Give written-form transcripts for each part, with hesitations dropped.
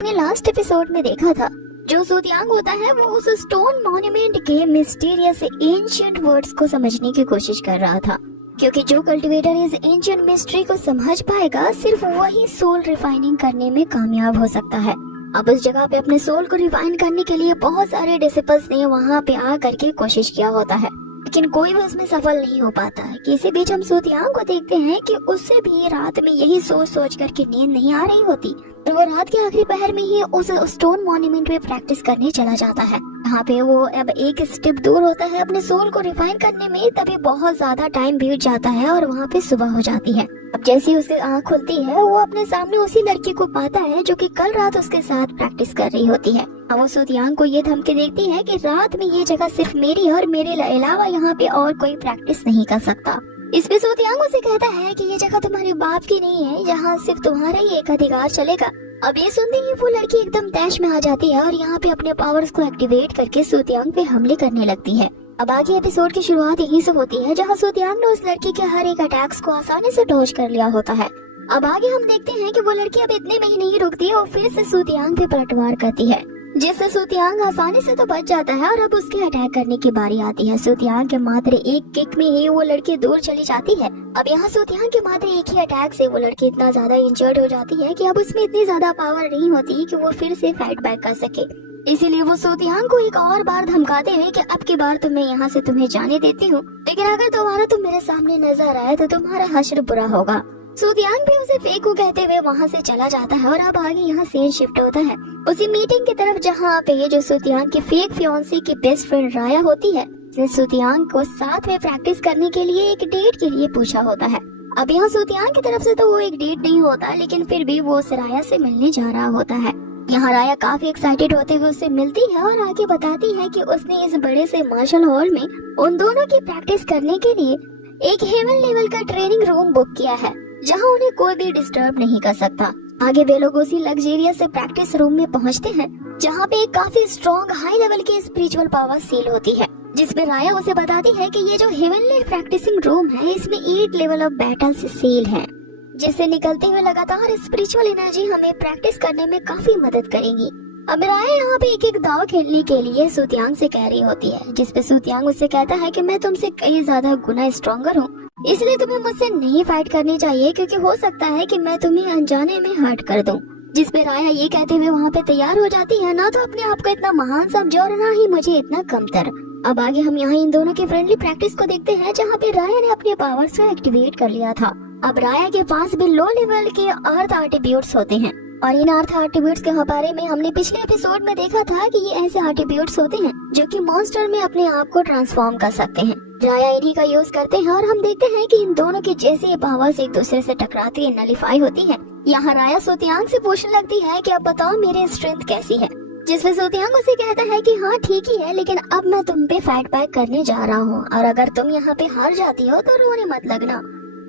हमने last episode में देखा था, जो सूतियांग होता है वो उस स्टोन मॉन्यूमेंट के मिस्टीरियस एंशिएंट वर्ड्स को समझने की कोशिश कर रहा था, क्योंकि जो कल्टीवेटर इस एंशिएंट मिस्ट्री को समझ पाएगा सिर्फ वही सोल रिफाइनिंग करने में कामयाब हो सकता है। अब उस जगह पे अपने सोल को रिफाइन करने के लिए बहुत सारे डिसिपल्स ने वहाँ पे आ करके कोशिश किया होता है, लेकिन कोई भी उसमें सफल नहीं हो पाता है। किसी बीच हम सूतियांग को देखते हैं कि उससे भी रात में यही सोच सोच करके नींद नहीं आ रही होती, तो वो रात के आखिरी पहर में ही उस स्टोन मॉन्यूमेंट पे प्रैक्टिस करने चला जाता है। यहाँ पे वो अब एक स्टेप दूर होता है अपने सोल को रिफाइन करने में, तभी बहुत ज्यादा टाइम बीत जाता है और वहाँ पे सुबह हो जाती है। अब जैसे ही उसकी आँख खुलती है वो अपने सामने उसी लड़की को पाता है जो कि कल रात उसके साथ प्रैक्टिस कर रही होती है। अब वो सूतियांग को ये धमकी देती है कि रात में ये जगह सिर्फ मेरी और मेरे अलावा यहाँ पे और कोई प्रैक्टिस नहीं कर सकता। इस पे सूतियांग उसे कहता है कि ये जगह तुम्हारे बाप की नहीं है, जहाँ सिर्फ तुम्हारा ही एक अधिकार चलेगा। अब ये सुनते ही वो लड़की एकदम तैश में आ जाती है और यहाँ पे अपने पावर्स को एक्टिवेट करके सूतियांग पे हमले करने लगती है। अब आगे एपिसोड की शुरुआत यहीं से होती है, जहाँ सूतियांग ने उस लड़की के हर एक अटैक्स को आसानी से डॉज कर लिया होता है। अब आगे हम देखते हैं कि वो लड़की अब इतने में ही नहीं रुकती और फिर से सूतियांग पे पलटवार करती है, जिससे सूतियांग आसानी से तो बच जाता है और अब उसके अटैक करने की बारी आती है। सूतियांग के मात्र एक किक में ही वो लड़की दूर चली जाती है। अब यहाँ सूतियांग के मात्र एक ही अटैक से वो लड़की इतना ज्यादा इंजर्ड हो जाती है कि अब उसमें इतनी ज्यादा पावर नहीं होती कि वो फिर से फाइट बैक कर सके। इसीलिए वो सूतियांग को एक और बार धमकाते हुए कि अब की बार तो मैं यहाँ से तुम्हें जाने देती हूँ, लेकिन अगर दोबारा तुम मेरे सामने नजर आए तो तुम्हारा हश्र बुरा होगा। सूतियांग भी उसे फेंकू कहते हुए वहाँ से चला जाता है और अब आगे यहाँ सीन शिफ्ट होता है उसी मीटिंग की तरफ, जहाँ पे ये जो सूतियांग की फेक फियांसी की बेस्ट फ्रेंड राया होती है, जिसने सूतियांग को साथ में प्रैक्टिस करने के लिए एक डेट के लिए पूछा होता है। अब यहाँ सूतियांग की तरफ से तो वो एक डेट नहीं होता, लेकिन फिर भी वो उस राया से मिलने जा रहा होता है। यहाँ राया काफी एक्साइटेड होते हुए उससे मिलती है और आगे बताती है कि उसने इस बड़े से मार्शल हॉल में उन दोनों की प्रैक्टिस करने के लिए एक हेवन लेवल का ट्रेनिंग रूम बुक किया है, जहाँ उन्हें कोई भी डिस्टर्ब नहीं कर सकता। आगे वे लोग उसी लग्जेरियस से प्रैक्टिस रूम में पहुँचते हैं, जहाँ पे एक काफी स्ट्रॉन्ग हाई लेवल की स्पिरिचुअल पावर सील होती है, जिसमें राया उसे बताती है कि ये जो हेवनली प्रैक्टिसिंग रूम है इसमें 8 लेवल ऑफ बैटल से सील है, जिससे निकलते हुए लगातार स्पिरिचुअल एनर्जी हमें प्रैक्टिस करने में काफी मदद करेगी। अब राया यहाँ पे एक दाव खेलने के लिए सूतियांग से कह रही होती है, जिसपे सूतियांग उससे कहता है कि मैं तुमसे कई ज्यादा गुना स्ट्रॉन्गर हूँ, इसलिए तुम्हें मुझसे नहीं फाइट करनी चाहिए, क्योंकि हो सकता है कि मैं तुम्हें अनजाने में हर्ट कर दूं। जिसपे राया ये कहते हुए वहाँ पे तैयार हो जाती है, ना तो अपने आप को इतना महान समझो और ना ही मुझे इतना कमतर। अब आगे हम यहाँ इन दोनों की फ्रेंडली प्रैक्टिस को देखते हैं, जहाँ पे राया ने अपने पावर्स को एक्टिवेट कर लिया था। अब राया के पास भी लो लेवल के अर्थ एट्रीब्यूट्स होते हैं, और इन अर्थ एट्रीब्यूट्स के बारे में हमने पिछले एपिसोड में देखा था कि ये ऐसे एट्रीब्यूट्स होते हैं जो कि मॉन्स्टर में अपने आप को ट्रांसफॉर्म कर सकते हैं। राया इन्हीं का यूज करते हैं और हम देखते हैं कि इन दोनों की जैसे पावर्स एक दूसरे से टकराती है, नलीफाई होती है। यहाँ राया सूतियांग से पूछने लगती है कि अब बताओ मेरी स्ट्रेंथ कैसी है, जिसमें सूतियांग उसे कहता है कि हाँ ठीक ही है, लेकिन अब मैं तुम पे फाइट बैक करने जा रहा हूँ और अगर तुम यहाँ पे हार जाती हो तो रोने मत लगना।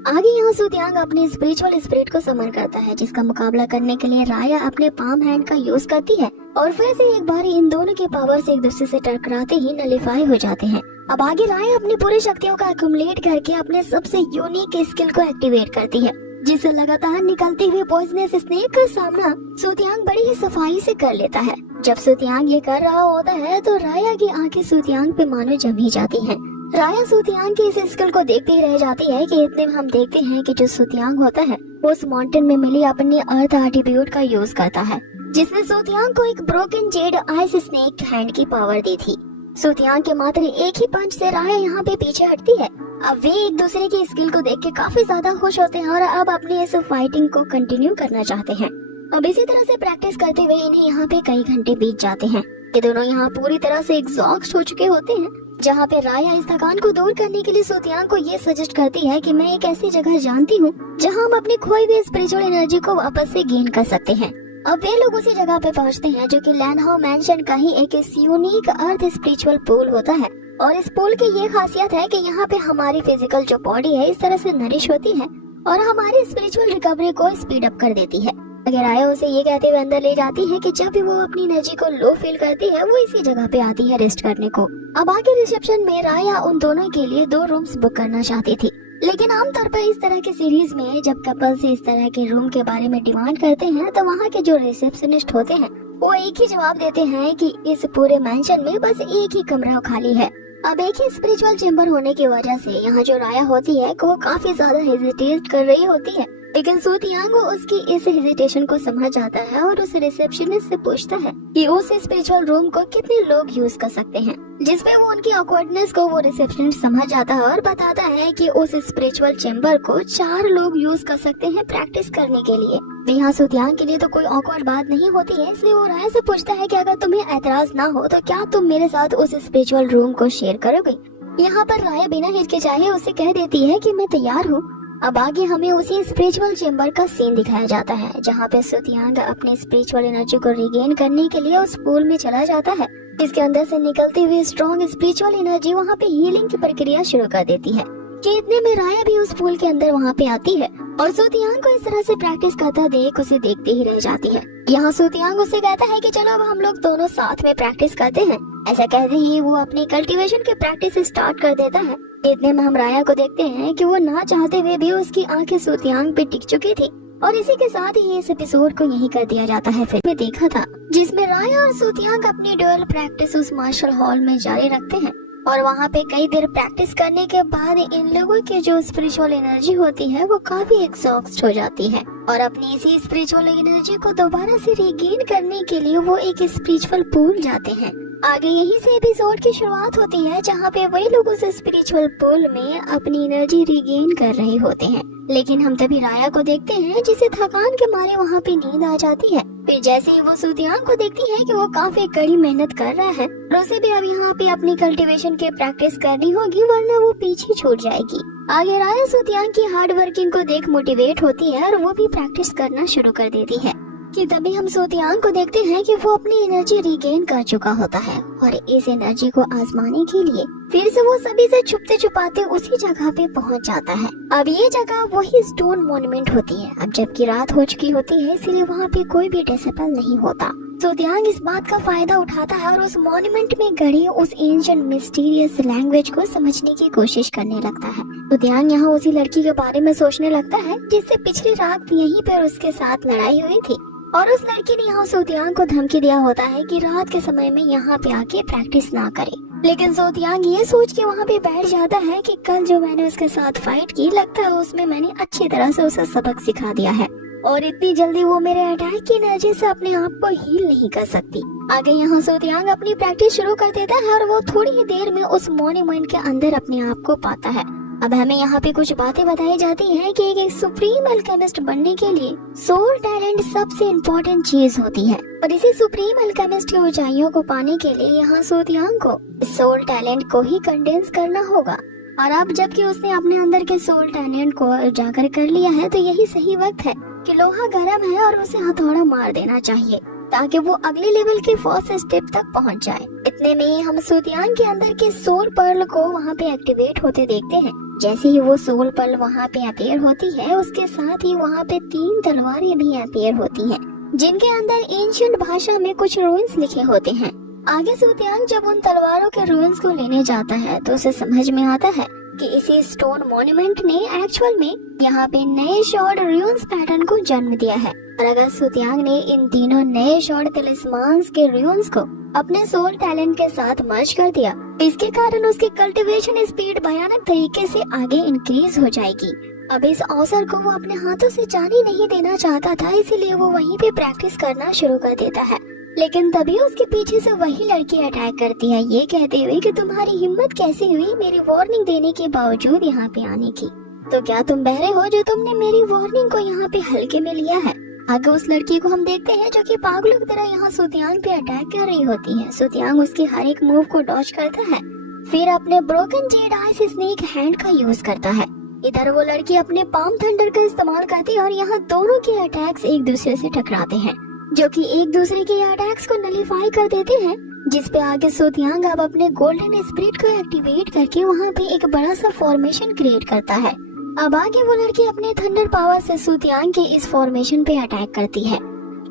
आगे यहाँ सूतियांग अपनी स्पिरिचुअल स्पिरिट को समन करता है, जिसका मुकाबला करने के लिए राया अपने पाम हैंड का यूज करती है और फिर से एक बार इन दोनों की पावर्स एक दूसरे से टकराते ही नलीफाई हो जाते हैं। अब आगे राया अपनी पूरी शक्तियों का एक्युमुलेट करके अपने सबसे यूनिक स्किल को एक्टिवेट करती है, जिससे लगातार निकलते हुए पॉइजनस स्नेक का सामना सूतियांग बड़ी ही सफाई से कर लेता है। जब सूतियांग ये कर रहा होता है तो राया की आंखें सूतियांग पे मानो जम ही जाती हैं। राया सूतियांग की इस स्किल को देखते ही रह जाती है कि इतने में हम देखते हैं कि जो सूतियांग होता है वो उस माउंटेन में मिली अपनी अर्थ एट्रीब्यूट का यूज करता है, जिसने सूतियांग को एक broken Z ice snake hand की पावर दी थी। सूतियांग के मात्र एक ही पंच से राया यहाँ पे पीछे हटती है। अब वे एक दूसरे की स्किल को देख के काफी ज्यादा खुश होते हैं और अब अपनी इस फाइटिंग को कंटिन्यू करना चाहते हैं। अब इसी तरह से प्रैक्टिस करते हुए इन्हें यहाँ पे कई घंटे बीत जाते हैं। ये दोनों यहाँ पूरी तरह से एग्जॉस्ट हो चुके होते हैं, जहाँ पे राया इस थकान को दूर करने के लिए सूतियांग को ये सजेस्ट करती है कि मैं एक ऐसी जगह जानती हूँ जहाँ हम अपनी खोई हुई स्पिरिचुअल एनर्जी को वापस से गेन कर सकते हैं। अब वे लोग उसी जगह पे पहुँचते हैं, जो कि लैनहाउ मैंशन का ही एक यूनिक अर्थ स्पिरिचुअल पूल होता है, और इस पूल की ये खासियत है कि यहाँ पे हमारी फिजिकल जो बॉडी है इस तरह से नरिश होती है और हमारी स्पिरिचुअल रिकवरी को स्पीड अप कर देती है। अगर राया उसे ये कहते हुए अंदर ले जाती है कि जब भी वो अपनी एनर्जी को लो फील करती है वो इसी जगह पे आती है रेस्ट करने को। अब आगे रिसेप्शन में राया उन दोनों के लिए 2 रूम्स बुक करना चाहती थी, लेकिन आमतौर पर इस तरह की सीरीज में जब कपल्स इस तरह के रूम के बारे में डिमांड करते हैं तो वहाँ के जो रिसेप्शनिस्ट होते हैं वो एक ही जवाब देते हैं कि इस पूरे मैंशन में बस एक ही कमरा खाली है। अब एक ही स्पिरिचुअल चेंबर होने की वजह से यहाँ जो राया होती है वो काफी ज्यादा हेजिटेट कर रही होती है, लेकिन सू तियांग उसकी इस हेजिटेशन को समझ जाता है और उस रिसेप्शनिस्ट से पूछता है कि उस स्पिरिचुअल रूम को कितने लोग यूज कर सकते हैं, जिसपे वो उनकी ऑकवर्डनेस को वो रिसेप्शनिस्ट समझ जाता है और बताता है कि उस स्पिरिचुअल चेंबर को 4 लोग यूज कर सकते हैं प्रैक्टिस करने के लिए। यहाँ सू तियांग के लिए तो कोई ऑकवर्ड बात नहीं होती है, इसलिए वो राया से पूछता है कि अगर तुम्हें ऐतराज ना हो तो क्या तुम मेरे साथ उस स्पिरिचुअल रूम को शेयर करोगे। यहाँ पर राया बिना हिचकिचाए उसे कह देती है कि मैं तैयार हूँ। अब आगे हमें उसी स्पिरिचुअल चेंबर का सीन दिखाया जाता है जहाँ पे सू तियांग अपनी स्पिरिचुअल एनर्जी को रिगेन करने के लिए उस पूल में चला जाता है। इसके अंदर से निकलती हुई स्ट्रॉन्ग स्पिरिचुअल एनर्जी वहाँ पे हीलिंग की प्रक्रिया शुरू कर देती है कि इतने में राया भी उस पूल के अंदर वहाँ पे आती है और सू तियांग को इस तरह से प्रैक्टिस करता देख उसे देखते ही रह जाती है। यहाँ सू तियांग उससे कहता है कि चलो अब हम लोग दोनों साथ में प्रैक्टिस करते हैं। ऐसा कहते ही वो अपनी कल्टीवेशन की प्रैक्टिस स्टार्ट कर देता है। इतने में हम राया को देखते हैं कि वो ना चाहते हुए भी उसकी आंखें सू तियांग पे टिक चुकी थी और इसी के साथ ही इस एपिसोड को यही कर दिया जाता है। फिर में देखा था जिसमें राया और सू तियांग अपनी ड्यूअल प्रैक्टिस उस मार्शल हॉल में जारी रखते हैं और वहाँ पे कई देर प्रैक्टिस करने के बाद इन लोगों की जो स्पिरिचुअल एनर्जी होती है वो काफी एग्जॉस्ट हो जाती है और अपनी इसी स्पिरिचुअल एनर्जी को दोबारा से रिगेन करने के लिए वो एक स्पिरिचुअल पूल जाते हैं। आगे यहीं से एपिसोड की शुरुआत होती है जहाँ पे वही लोग उस स्पिरिचुअल पूल में अपनी एनर्जी रिगेन कर रहे होते हैं, लेकिन हम तभी राया को देखते हैं जिसे थकान के मारे वहाँ पे नींद आ जाती है। फिर जैसे ही वो सू तियांग को देखती है कि वो काफी कड़ी मेहनत कर रहा है और उसे भी अब यहाँ पे अपनी कल्टीवेशन की प्रैक्टिस करनी होगी वरना वो पीछे छूट जाएगी। आगे राया सू तियांग की हार्ड वर्किंग को देख मोटिवेट होती है और वो भी प्रैक्टिस करना शुरू कर देती है कि तभी हम सू तियांग को देखते हैं कि वो अपनी एनर्जी रिगेन कर चुका होता है और इस एनर्जी को आजमाने के लिए फिर से वो सभी से छुपते छुपाते उसी जगह पे पहुंच जाता है। अब ये जगह वही स्टोन मॉन्यूमेंट होती है। अब जबकि रात हो चुकी होती है इसीलिए वहाँ पे कोई भी डेसिबल नहीं होता। सू तियांग इस बात का फायदा उठाता है और उस मॉन्यूमेंट में गड़ी उस एंशिएंट मिस्टीरियस लैंग्वेज को समझने की कोशिश करने लगता है। सू तियांग यहाँ उसी लड़की के बारे में सोचने लगता है जिससे पिछली रात यहीं पर उसके साथ लड़ाई हुई थी और उस लड़की ने यहाँ सू तियांग को धमकी दिया होता है कि रात के समय में यहाँ पे आके प्रैक्टिस ना करे। लेकिन सू तियांग ये सोच के वहाँ पे बैठ जाता है कि कल जो मैंने उसके साथ फाइट की लगता है उसमें मैंने अच्छी तरह से उसे सबक सिखा दिया है और इतनी जल्दी वो मेरे अटैक की एनर्जी से अपने आप को हील नहीं कर सकती। आगे यहाँ सू तियांग अपनी प्रैक्टिस शुरू कर देता है और वो थोड़ी ही देर में उस मॉन्यूमेंट के अंदर अपने आप को पाता है। अब हमें यहाँ पे कुछ बातें बताई जाती हैं कि एक सुप्रीम अल्केमिस्ट बनने के लिए सोल टैलेंट सबसे इम्पोर्टेंट चीज होती है और इसी सुप्रीम अल्केमिस्ट की ऊंचाइयों को पाने के लिए यहाँ सू तियांग को सोल टैलेंट को ही कंडेंस करना होगा। और अब जबकि उसने अपने अंदर के सोल टैलेंट को उजागर कर लिया है तो यही सही वक्त है कि लोहा गर्म है और उसे हथौड़ा मार देना चाहिए ताकि वो अगले लेवल के फर्स्ट स्टेप तक पहुंच जाए। इतने में ही हम सू तियांग के अंदर के सोल पर्ल को वहाँ पे एक्टिवेट होते देखते हैं। जैसे ही वो सोल पर्ल वहाँ पे अपीयर होती है उसके साथ ही वहाँ पे 3 तलवारें भी अपीयर होती हैं जिनके अंदर एंशिएंट भाषा में कुछ रूइंस लिखे होते हैं। आगे सू तियांग जब उन तलवारों के रूइंस को लेने जाता है तो उसे समझ में आता है कि इसी स्टोन मॉन्यूमेंट ने एक्चुअल में यहाँ पे नए शॉर्ट रूइंस पैटर्न को जन्म दिया है और अगर सू तियांग ने इन तीनों नए शॉर्ट तलिस्मांस के रूइंस को अपने सोल टैलेंट के साथ मर्ज कर दिया इसके कारण उसकी कल्टीवेशन स्पीड भयानक तरीके से आगे इंक्रीज हो जाएगी। अब इस अवसर को वो अपने हाथों से जाने नहीं देना चाहता था इसीलिए वो वहीं पे प्रैक्टिस करना शुरू कर देता है। लेकिन तभी उसके पीछे से वही लड़की अटैक करती है ये कहते हुए कि तुम्हारी हिम्मत कैसे हुई मेरी वार्निंग देने के बावजूद यहाँ पे आने की। तो क्या तुम बहरे हो जो तुमने मेरी वार्निंग को यहाँ पे हल्के में लिया है। आगे उस लड़की को हम देखते हैं जो कि पागलों की तरह यहाँ सू तियांग पे अटैक कर रही होती है। सू तियांग उसकी हर एक मूव को डॉज करता है फिर अपने broken Z ice snake hand का यूज करता है। इधर वो लड़की अपने पाम थंडर का इस्तेमाल करती है और यहाँ दोनों के अटैक्स एक दूसरे से टकराते हैं जो कि एक दूसरे के अटैक्स को नलीफाई कर देते हैं जिसपे आगे सू तियांग अब अपने गोल्डन स्पिरिट को एक्टिवेट करके वहाँ पे एक बड़ा सा फॉर्मेशन क्रिएट करता है। अब आगे वो लड़की अपने थंडर पावर से सू तियांग के इस फॉर्मेशन पे अटैक करती है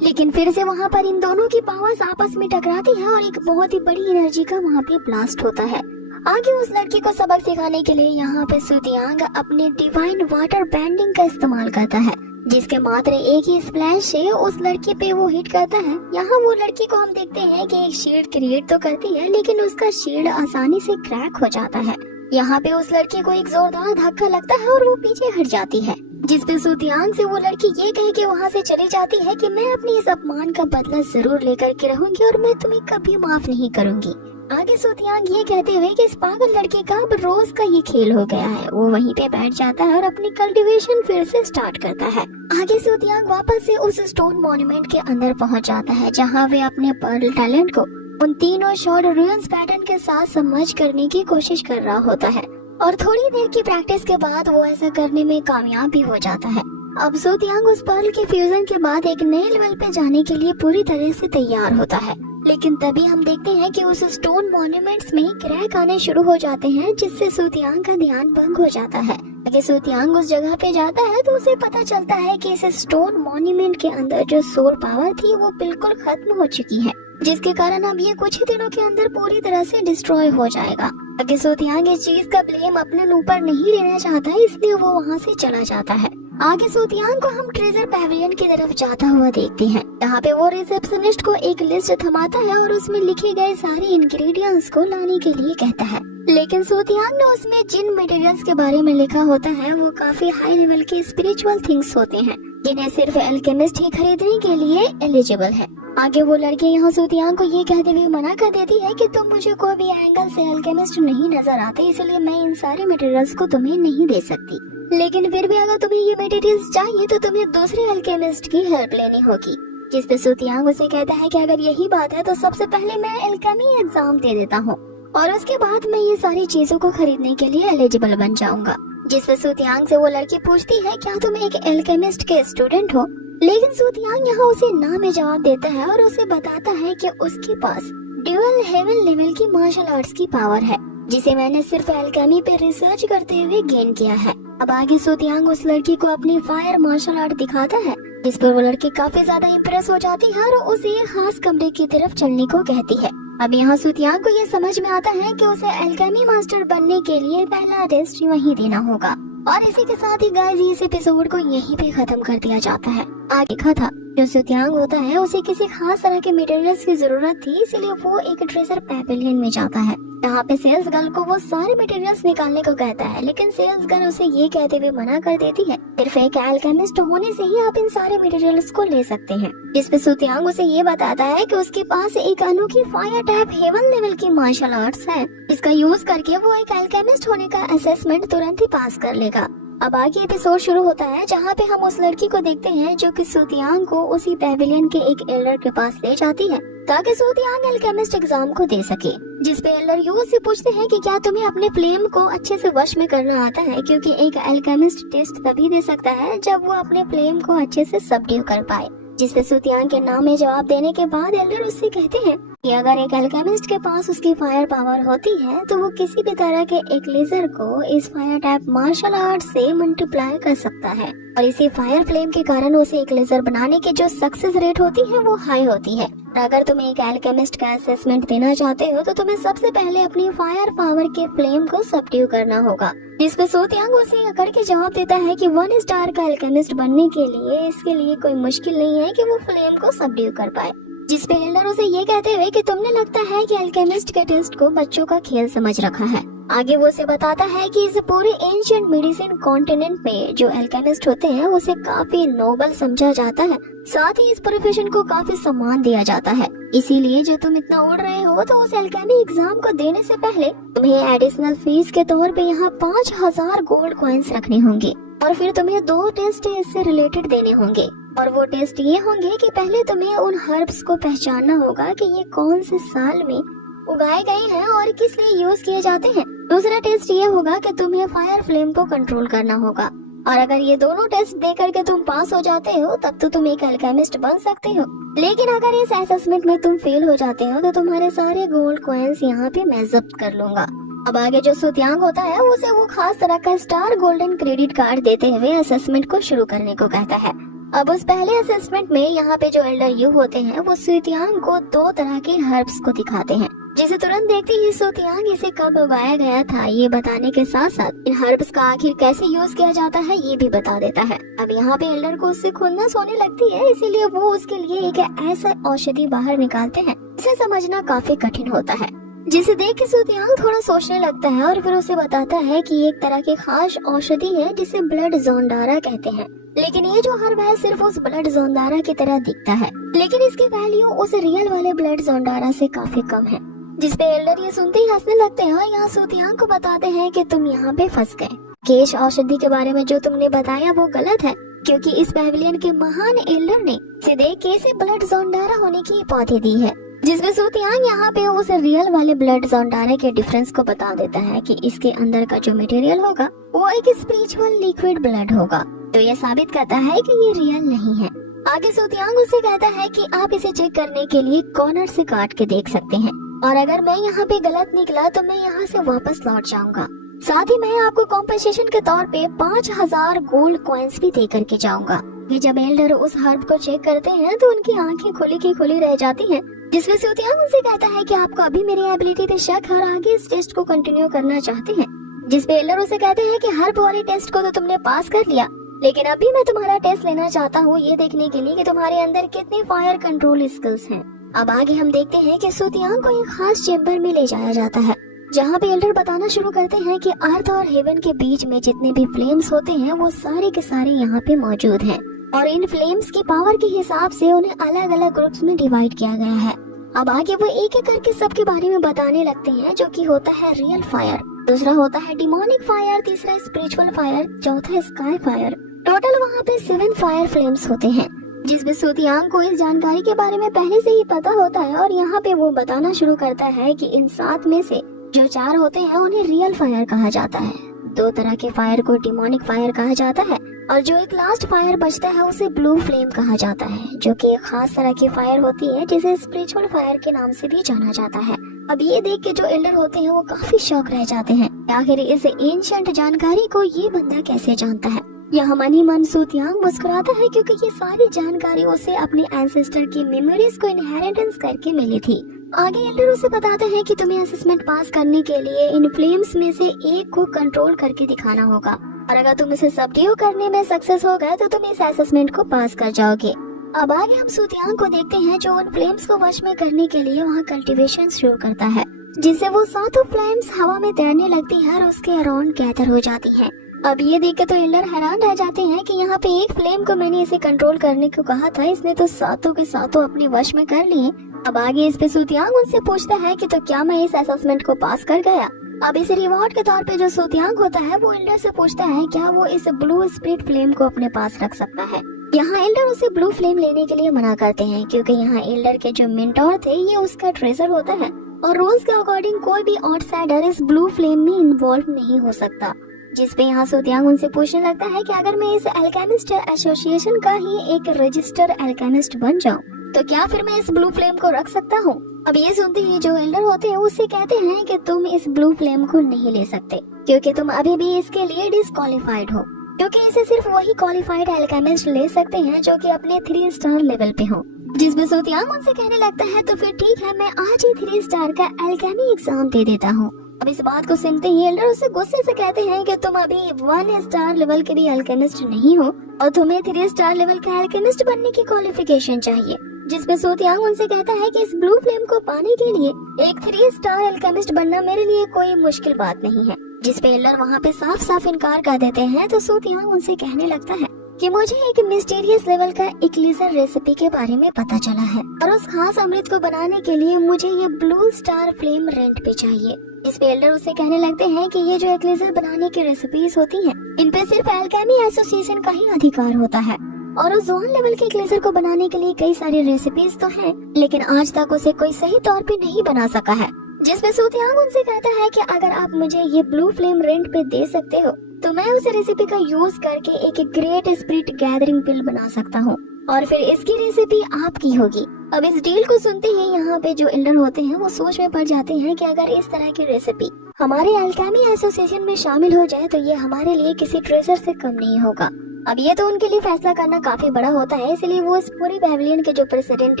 लेकिन फिर से वहाँ पर इन दोनों की पावर्स आपस में टकराती है और एक बहुत ही बड़ी एनर्जी का वहाँ पे ब्लास्ट होता है। आगे उस लड़की को सबक सिखाने के लिए यहाँ पे सुतियांग अपने डिवाइन वाटर बैंडिंग का इस्तेमाल करता है, जिसके मात्र एक ही स्प्लैश से उस लड़की पे वो हिट करता है। यहाँ वो लड़की को हम देखते हैं कि एक शील्ड क्रिएट तो करती है, लेकिन उसका शील्ड आसानी से क्रैक हो जाता है। यहाँ पे उस लड़की को एक जोरदार धक्का लगता है और वो पीछे हट जाती है, जिसपे सुतियांग से वो लड़की ये कह के वहाँ से चली जाती है कि मैं अपनी इस अपमान का बदला जरूर लेकर के रहूंगी और मैं तुम्हें कभी माफ नहीं करूंगी। आगे सुतियांग ये कहते हुए कि इस पागल लड़के का अब रोज का ये खेल हो गया है, वो वहीं पे बैठ जाता है और अपनी कल्टीवेशन फिर से स्टार्ट करता है। आगे सुतियांग वापस से उस स्टोन मॉन्यूमेंट के अंदर पहुंच जाता है, जहां वे अपने पर्ल टैलेंट को उन तीनों शॉर्ट रूइंस पैटर्न के साथ समर्ज करने की कोशिश कर रहा होता है और थोड़ी देर की प्रैक्टिस के बाद वो ऐसा करने में कामयाब भी हो जाता है। अब सुतियांग उस पर्ल के फ्यूजन के बाद एक नए लेवल पे जाने के लिए पूरी तरह से तैयार होता है, लेकिन तभी हम देखते हैं कि उस स्टोन मॉन्यूमेंट्स में क्रैक आने शुरू हो जाते हैं, जिससे सुतियांग का ध्यान भंग हो जाता है। अगर सुतियांग उस जगह पे जाता है तो उसे पता चलता है कि इस स्टोन मॉन्यूमेंट के अंदर जो सोल पावर थी वो बिल्कुल खत्म हो चुकी है, जिसके कारण अब ये कुछ ही दिनों के अंदर पूरी तरह से डिस्ट्रॉय हो जाएगा। अगर सुतियांग इस चीज का ब्लेम अपने ऊपर नहीं लेना चाहता है, इसलिए वो वहाँ से चला जाता है। आगे सुतियांग को हम ट्रेजर पैविलियन की तरफ जाता हुआ देखते हैं, जहाँ पे वो रिसेप्शनिस्ट को एक लिस्ट थमाता है और उसमें लिखे गए सारे इंग्रेडिएंट्स को लाने के लिए कहता है, लेकिन सुतियांग ने उसमें जिन मटेरियल्स के बारे में लिखा होता है वो काफी हाई लेवल के स्पिरिचुअल थिंग्स होते हैं, जिन्हें सिर्फ एल्केमिस्ट ही खरीदने के लिए एलिजिबल है। आगे वो लड़की यहाँ सुतियांग को ये कहते हुए मना कर देती है कि तुम मुझे कोई भी एंगल से एल्केमिस्ट नहीं नजर आते, इसलिए मैं इन सारे मटेरियल्स को तुम्हें नहीं दे सकती। लेकिन फिर भी अगर तुम्हें ये मटेरियल्स चाहिए तो तुम्हें दूसरे एल्केमिस्ट की हेल्प लेनी होगी, जिस पे सुतियांग उसे कहता है कि अगर यही बात है तो सबसे पहले मैं एल्केमी एग्जाम दे देता हूँ और उसके बाद मैं ये सारी चीजों को खरीदने के लिए एलिजिबल बन जाऊंगा। जिस पे सुतियांग से वो लड़की पूछती है क्या तुम एक एल्केमिस्ट के स्टूडेंट हो, लेकिन सुतियांग यहाँ उसे ना में जवाब देता है और उसे बताता है कि उसके पास ड्यूअल हेवन लेवल की मार्शल आर्ट्स की पावर है, जिसे मैंने सिर्फ एल्केमी पे रिसर्च करते हुए गेन किया है। अब आगे सुतियांग उस लड़की को अपनी फायर मार्शल आर्ट दिखाता है, जिस पर वो लड़की काफी ज्यादा इम्प्रेस हो जाती है और उसे एक खास कमरे की तरफ चलने को कहती है। अब यहाँ सुतियांग को ये समझ में आता है कि उसे एल्केमी मास्टर बनने के लिए पहला टेस्ट वहीं देना होगा। और इसी के साथ ही गाइस इस एपिसोड को यहीं पे खत्म कर दिया जाता है। आगे कथा जो सुतियांग होता है उसे किसी खास तरह के मटेरियल्स की जरूरत थी, इसलिए वो एक ट्रेजर पैविलियन में जाता है, जहाँ पे सेल्स गर्ल को वो सारे मटेरियल्स निकालने को कहता है, लेकिन सेल्स गर्ल उसे ये कहते हुए मना कर देती है सिर्फ एक एल्केमिस्ट होने से ही आप इन सारे मटेरियल्स को ले सकते हैं। जिस पे सुतियांग उसे ये बताता है कि उसके पास एक अनोखी फायर टाइप हेवन लेवल की मार्शल आर्ट्स है, जिसका यूज करके वो एक एल्केमिस्ट होने का असेसमेंट तुरंत ही पास कर लेगा। अब आगे एपिसोड शुरू होता है, जहाँ पे हम उस लड़की को देखते हैं जो कि सुतियांग को उसी पैविलियन के एक एल्डर के पास ले जाती है ताकि सुतियांग एल्केमिस्ट एग्जाम को दे सके। जिस पे एल्डर यूज से पूछते हैं कि क्या तुम्हें अपने फ्लेम को अच्छे से वश में करना आता है, क्योंकि एक एल्केमिस्ट टेस्ट तभी दे सकता है जब वो अपने फ्लेम को अच्छे से सबड्यू कर पाए। जिस पे सुतियांग के नाम में जवाब देने के बाद एल्डर उससे कहते हैं कि अगर एक एल्केमिस्ट के पास उसकी फायर पावर होती है तो वो किसी भी तरह के एक लेजर को इस फायर टाइप मार्शल आर्ट से मल्टीप्लाई कर सकता है, और इसी फायर फ्लेम के कारण उसे एक लेजर बनाने की जो सक्सेस रेट होती है वो हाई होती है। अगर तुम एक एल्केमिस्ट का असेसमेंट देना चाहते हो तो तुम्हें सबसे पहले अपनी फायर पावर के फ्लेम को सबड्यू करना होगा। जिस पे सुतियांग उसे अकड़ के जवाब देता है कि 1 स्टार का एल्केमिस्ट बनने के लिए इसके लिए कोई मुश्किल नहीं है कि वो फ्लेम को सबड्यू कर पाए। जिस पे एल्डर उसे ये कहते हुए कि तुमने लगता है कि एल्केमिस्ट के टेस्ट को बच्चों का खेल समझ रखा है। आगे वो उसे बताता है कि इस पूरे एंशिएंट मेडिसिन कॉन्टिनेंट में जो एल्केमिस्ट होते हैं उसे काफी नोबल समझा जाता है, साथ ही इस प्रोफेशन को काफी सम्मान दिया जाता है। इसीलिए जो तुम इतना उड़ रहे हो तो उस एल्केमी एग्जाम को देने से पहले तुम्हें एडिशनल फीस के तौर पे यहाँ 5000 गोल्ड कॉइन्स रखने होंगे, और फिर तुम्हें 2 टेस्ट इससे रिलेटेड देने होंगे। और वो टेस्ट ये होंगे कि पहले तुम्हें उन हर्ब्स को पहचानना होगा कि ये कौन से साल में उगाए गए हैं और किस लिए यूज किए जाते हैं। दूसरा टेस्ट ये होगा कि तुम्हें फायर फ्लेम को कंट्रोल करना होगा, और अगर ये दोनों टेस्ट दे करके तुम पास हो जाते हो तब तो तुम एक एल्केमिस्ट बन सकते हो। लेकिन अगर इस असेसमेंट में तुम फेल हो जाते हो तो तुम्हारे सारे गोल्ड कॉइन्स यहाँ पे मैं जब्त कर लूंगा। अब आगे जो सुतियांग होता है उसे वो खास तरह का स्टार गोल्डन क्रेडिट कार्ड देते हुए असेसमेंट को शुरू करने को कहता है। अब उस पहले असेसमेंट में यहाँ पे जो एल्डर यू होते हैं वो सुतियांग को 2 तरह के हर्ब्स को दिखाते हैं, जिसे तुरंत देखते ही सूतियांग इसे कब उगाया गया था ये बताने के साथ साथ इन हर्ब्स का आखिर कैसे यूज किया जाता है ये भी बता देता है। अब यहाँ पे एल्डर को उससे खुन्नस होने लगती है, इसीलिए वो उसके लिए एक ऐसा औषधि बाहर निकालते हैं इसे समझना काफी कठिन होता है। जिसे देख के सूतियांग थोड़ा सोचने लगता है और फिर उसे बताता है कि एक तरह की खास औषधि है जिसे ब्लड जोंडारा कहते हैं। लेकिन ये जो हर्ब है सिर्फ उस ब्लड जोंडारा की तरह दिखता है, लेकिन इसकी वैल्यू उस रियल वाले ब्लड जोंडारा से काफी कम है। जिसपे एल्डर ये सुनते ही हंसने लगते हैं और यहाँ सूतियांग को बताते हैं कि तुम यहाँ पे फंस गए, कि इस औषधि के बारे में जो तुमने बताया वो गलत है, क्योंकि इस पैविलियन के महान एल्डर ने सीधे कैसे ब्लड जोंडारा होने की उपाधि दी है। जिसमें सूतियांग यहाँ पे उस रियल वाले ब्लड जोंडारा के डिफरेंस को बता देता है कि इसके अंदर का जो मटेरियल होगा वो एक स्पिरिचुअल लिक्विड ब्लड होगा, तो ये साबित करता है कि ये रियल नहीं है। आगे सूतियांग उसे कहता है कि आप इसे चेक करने के लिए कॉर्नर से काट के देख सकते हैं, और अगर मैं यहाँ पे गलत निकला तो मैं यहाँ से वापस लौट जाऊंगा। साथ ही मैं आपको कॉम्पेंसेशन के तौर पे 5000 गोल्ड कॉइन्स भी दे करके जाऊंगा। ये जब एल्डर उस हर्ब को चेक करते हैं तो उनकी आंखें खुली की खुली रह जाती हैं, जिसमें सूतियांग उनसे कहता है कि आपको अभी मेरी एबिलिटी पे शक है और आगे इस टेस्ट को कंटिन्यू करना चाहते हैं। जिसपे एल्डर उसे कहते हैं कि हर्ब वाले टेस्ट को तो तुमने पास कर लिया, लेकिन अभी मैं तुम्हारा टेस्ट लेना चाहता हूँ ये देखने के लिए कि तुम्हारे अंदर कितने फायर कंट्रोल स्किल्स हैं। अब आगे हम देखते हैं कि सूतियांग को एक खास चेम्बर में ले जाया जाता है, जहाँ पे एल्डर बताना शुरू करते हैं कि अर्थ और हेवन के बीच में जितने भी फ्लेम्स होते हैं वो सारे के सारे यहाँ पे मौजूद हैं, और इन फ्लेम्स की पावर के हिसाब से उन्हें अलग अलग ग्रुप्स में डिवाइड किया गया है। अब आगे वो एक एक करके सबके बारे में बताने लगते हैं, जो कि होता है रियल फायर, दूसरा होता है डिमोनिक फायर, तीसरा स्पिरिचुअल फायर, चौथा स्काई फायर। टोटल वहाँ पे 7 फायर फ्लेम्स होते हैं, जिसमें सूतियांग को इस जानकारी के बारे में पहले से ही पता होता है, और यहाँ पे वो बताना शुरू करता है कि इन 7 में से जो 4 होते हैं उन्हें रियल फायर कहा जाता है, 2 तरह के फायर को डिमोनिक फायर कहा जाता है, और जो एक लास्ट फायर बचता है उसे ब्लू फ्लेम कहा जाता है, जो कि एक खास तरह की फायर होती है जिसे स्पिरिचुअल फायर के नाम से भी जाना जाता है। अब ये देख के जो एल्डर होते हैं वो काफी शॉक रह जाते हैं, आखिर इस एंशिएंट जानकारी को ये बंदा कैसे जानता है। यहाँ मन ही मन सूतियांग मुस्कुराता है, क्योंकि ये सारी जानकारी उसे अपने एंसेस्टर की मेमोरीज को इनहेरिटेंस करके मिली थी। आगे एल्डर उसे बताते हैं कि तुम्हें असेसमेंट पास करने के लिए इन फ्लेम्स में से एक को कंट्रोल करके दिखाना होगा, और अगर तुम इसे सबड्यू करने में सक्सेस हो गए तो तुम इस असेसमेंट को पास कर जाओगे। अब आगे हम सूतियांग को देखते हैं जो उन फ्लेम्स को वश में करने के लिए वहाँ कल्टीवेशन शुरू करता है, जिससे वो 7 फ्लेम्स हवा में तैरने लगती है और उसके अराउंड गैदर हो जाती हैं। अब ये देख के तो एल्डर हैरान रह जाते हैं कि यहाँ पे एक फ्लेम को मैंने इसे कंट्रोल करने को कहा था, इसने तो 7 के 7 अपने वश में कर लिए। अब आगे इस पे सूतियांग उनसे पूछता है कि तो क्या मैं इस असेसमेंट को पास कर गया। अब इस रिवॉर्ड के तौर पे जो सूतियांग होता है वो एल्डर से पूछता है क्या वो इस ब्लू स्पिरिट फ्लेम को अपने पास रख सकता है। यहाँ एल्डर उसे ब्लू फ्लेम लेने के लिए मना करते हैं, क्योंकि यहाँ एल्डर के जो मेंटोर थे ये उसका ट्रेजर होता है, और रूल्स के अकॉर्डिंग कोई भी आउटसाइडर इस ब्लू फ्लेम में इन्वॉल्व नहीं हो सकता। जिसपे यहाँ सूतियांग उनसे पूछने लगता है कि अगर मैं इस एल्केमिस्ट एसोसिएशन का ही एक रजिस्टर एल्केमिस्ट बन जाऊँ तो क्या फिर मैं इस ब्लू फ्लेम को रख सकता हूँ। अब ये सुनते ही जो एल्डर होते हैं उससे कहते हैं कि तुम इस ब्लू फ्लेम को नहीं ले सकते, क्योंकि तुम अभी भी इसके लिए डिस्क्वालिफाइड हो, क्योंकि इसे सिर्फ वही क्वालिफाइड एल्केमिस्ट ले सकते हैं जो कि अपने 3 स्टार लेवल पे हो। जिसमें सूतियांग उनसे कहने लगता है तो फिर ठीक है, मैं आज ही 3 स्टार का एल्केमी एग्जाम दे देता हूँ। अब इस बात को सुनते ही एल्डर उसे गुस्से से कहते हैं कि तुम अभी 1 स्टार लेवल के भी एल्केमिस्ट नहीं हो, और तुम्हें 3 स्टार लेवल का एल्केमिस्ट बनने की क्वालिफिकेशन चाहिए। जिसमें सूतियांग उनसे कहता है कि इस ब्लू फ्लेम को पाने के लिए एक 3 स्टार एल्केमिस्ट बनना मेरे लिए कोई मुश्किल बात नहीं है। जिसपे एल्डर वहाँ पे साफ साफ इनकार कर देते हैं, तो सूतियांग उनसे कहने लगता है कि मुझे एक मिस्टीरियस लेवल का इक्लिजर रेसिपी के बारे में पता चला है, और उस खास अमृत को बनाने के लिए मुझे ये ब्लू स्टार फ्लेम रेंट पे चाहिए। इस पे एल्डर उसे कहने लगते हैं कि ये जो इक्लिजर बनाने की रेसिपीज होती हैं, इन पे सिर्फ एल्केमी एसोसिएशन का ही अधिकार होता है, और उस जोन लेवल के इक्लिजर को बनाने के लिए कई सारी रेसिपीज तो हैं, लेकिन आज तक उसे कोई सही तौर पे नहीं बना सका है। जिसमें सूतियांग उनसे कहता है कि अगर आप मुझे ये ब्लू फ्लेम रेंट पे दे सकते हो तो मैं उस रेसिपी का यूज करके एक ग्रेट स्पिरिट गैदरिंग पिल बना सकता हूँ, और फिर इसकी रेसिपी आपकी होगी। अब इस डील को सुनते ही यहाँ पे जो एल्डर होते हैं वो सोच में पड़ जाते हैं कि अगर इस तरह की रेसिपी हमारे एल्केमी एसोसिएशन में शामिल हो जाए तो ये हमारे लिए किसी ट्रेजर से कम नहीं होगा, अब ये तो उनके लिए फैसला करना काफी बड़ा होता है, इसलिए वो इस पूरे पैविलियन के जो प्रेसिडेंट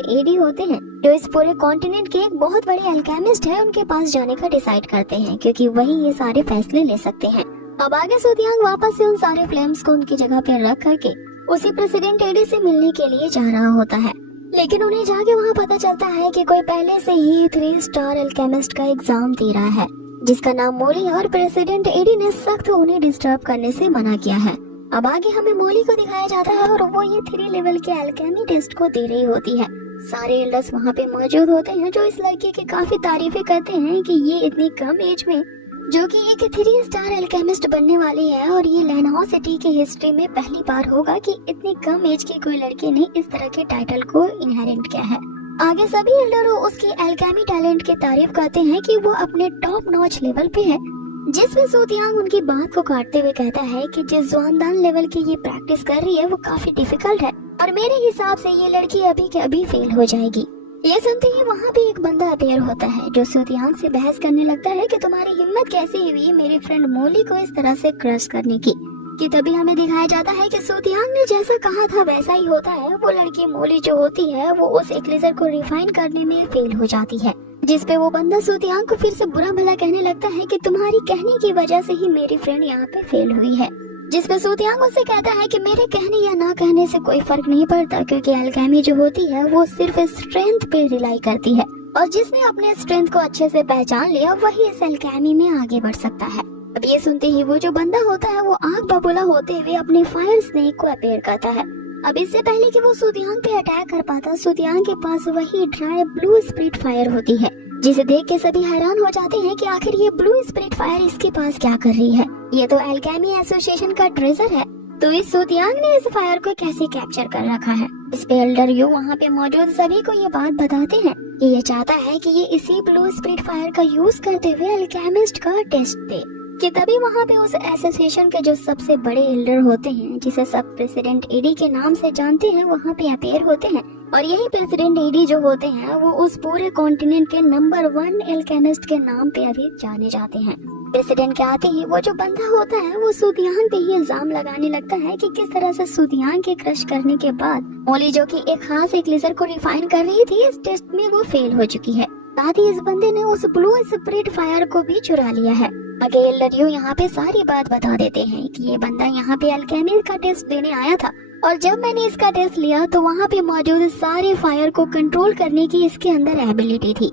एडी होते हैं, जो इस पूरे कॉन्टिनेंट के एक बहुत बड़े अल्केमिस्ट है, उनके पास जाने का डिसाइड करते हैं, क्योंकि वही ये सारे फैसले ले सकते हैं। अब आगे सूतियांग वापस से उन सारे फ्लेम्स को उनकी जगह पे रख करके उसी प्रेसिडेंट एडी से मिलने के लिए जा रहा होता है, लेकिन उन्हें जाके वहाँ पता चलता है कि कोई पहले से ही 3 स्टार अल्केमिस्ट का एग्जाम दे रहा है, जिसका नाम मोली, और प्रेसिडेंट एडी ने सख्त उन्हें डिस्टर्ब करने से मना किया है। अब आगे हमें मोली को दिखाया जाता है और वो ये 3 लेवल के अल्केमी टेस्ट को दे रही होती है। सारे एल्डर्स वहाँ पे मौजूद होते हैं, जो इस लड़की की काफी तारीफें करते हैं कि ये इतनी कम एज में जो कि एक 3 स्टार अल्केमिस्ट बनने वाली है, और ये लैनहाउ सिटी की हिस्ट्री में पहली बार होगा कि इतनी कम एज की कोई लड़की ने इस तरह के टाइटल को इनहेरिट किया है। आगे सभी एल्डर उसकी अल्केमी टैलेंट की तारीफ करते हैं कि वो अपने टॉप नॉच लेवल पे है, जिसमें सूतियांग उनकी बात को काटते हुए कहता है कि जिस जुआनदान लेवल की ये प्रैक्टिस कर रही है वो काफी डिफिकल्ट है, और मेरे हिसाब से ये लड़की अभी के अभी फेल हो जाएगी। ये सुनते ही वहाँ पे एक बंदा अपीयर होता है, जो सूतियांग से बहस करने लगता है कि तुम्हारी हिम्मत कैसे हुई मेरी फ्रेंड मोली को इस तरह से क्रश करने की। कि तभी हमें दिखाया जाता है कि सूतियांग ने जैसा कहा था वैसा ही होता है। वो लड़की मोली जो होती है वो उस एक्लेजर को रिफाइन करने में फेल हो जाती है, जिसपे वो बंदा सूतियांग को फिर से बुरा भला कहने लगता है कि तुम्हारी कहने की वजह से ही मेरी फ्रेंड यहाँ पे फेल हुई है। जिसपे सूतियांग उससे कहता है कि मेरे कहने या ना कहने से कोई फर्क नहीं पड़ता, क्योंकि अल्केमी जो होती है वो सिर्फ स्ट्रेंथ पे रिलाई करती है, और जिसने अपने स्ट्रेंथ को अच्छे से पहचान लिया वही इस अल्केमी में आगे बढ़ सकता है। अब ये सुनते ही वो जो बंदा होता है वो आग बबूला होते हुए अपने फायर स्नेक को अपीयर करता है। अब इससे पहले कि वो सूतियांग पे अटैक कर पाता, सूतियांग के पास वही ड्राई ब्लू स्पिरिट फायर होती है, जिसे देख के सभी हैरान हो जाते हैं कि आखिर ये ब्लू स्पिरिट फायर इसके पास क्या कर रही है। ये तो अल्केमी एसोसिएशन का ट्रेजर है, तो इस सूतियांग ने इस फायर को कैसे कैप्चर कर रखा है। इस पे एल्डर यू वहाँ पे मौजूद सभी को ये बात बताते हैं कि ये चाहता है कि ये इसी ब्लू स्पिरिट फायर का यूज करते हुए अल्केमिस्ट का टेस्ट दे। कि तभी वहाँ पे उस एसोसिएशन के जो सबसे बड़े एल्डर होते हैं, जिसे सब प्रेसिडेंट एडी के नाम से जानते हैं, वहाँ पे अपीयर होते हैं, और यही प्रेसिडेंट एडी जो होते हैं वो उस पूरे कॉन्टिनेंट के नंबर 1 अल्केमिस्ट के नाम पे अभी जाने जाते हैं। प्रेसिडेंट के आते ही वो जो बंदा होता है वो सूतियांग पे ही इल्जाम लगाने लगता है कि किस तरह से सूतियांग के क्रश करने के बाद मोली जो कि एक खास एक्लेजर को रिफाइन कर रही थी, इस टेस्ट में वो फेल हो चुकी है। साथ ही इस बंदे ने उस ब्लू स्पिरिट फायर को भी चुरा लिया है। आगे एल्डर यू यहाँ पे सारी बात बता देते हैं कि ये बंदा यहाँ पे अल्केमी का टेस्ट देने आया था, और जब मैंने इसका टेस्ट लिया तो वहाँ पे मौजूद सारे फायर को कंट्रोल करने की इसके अंदर एबिलिटी थी,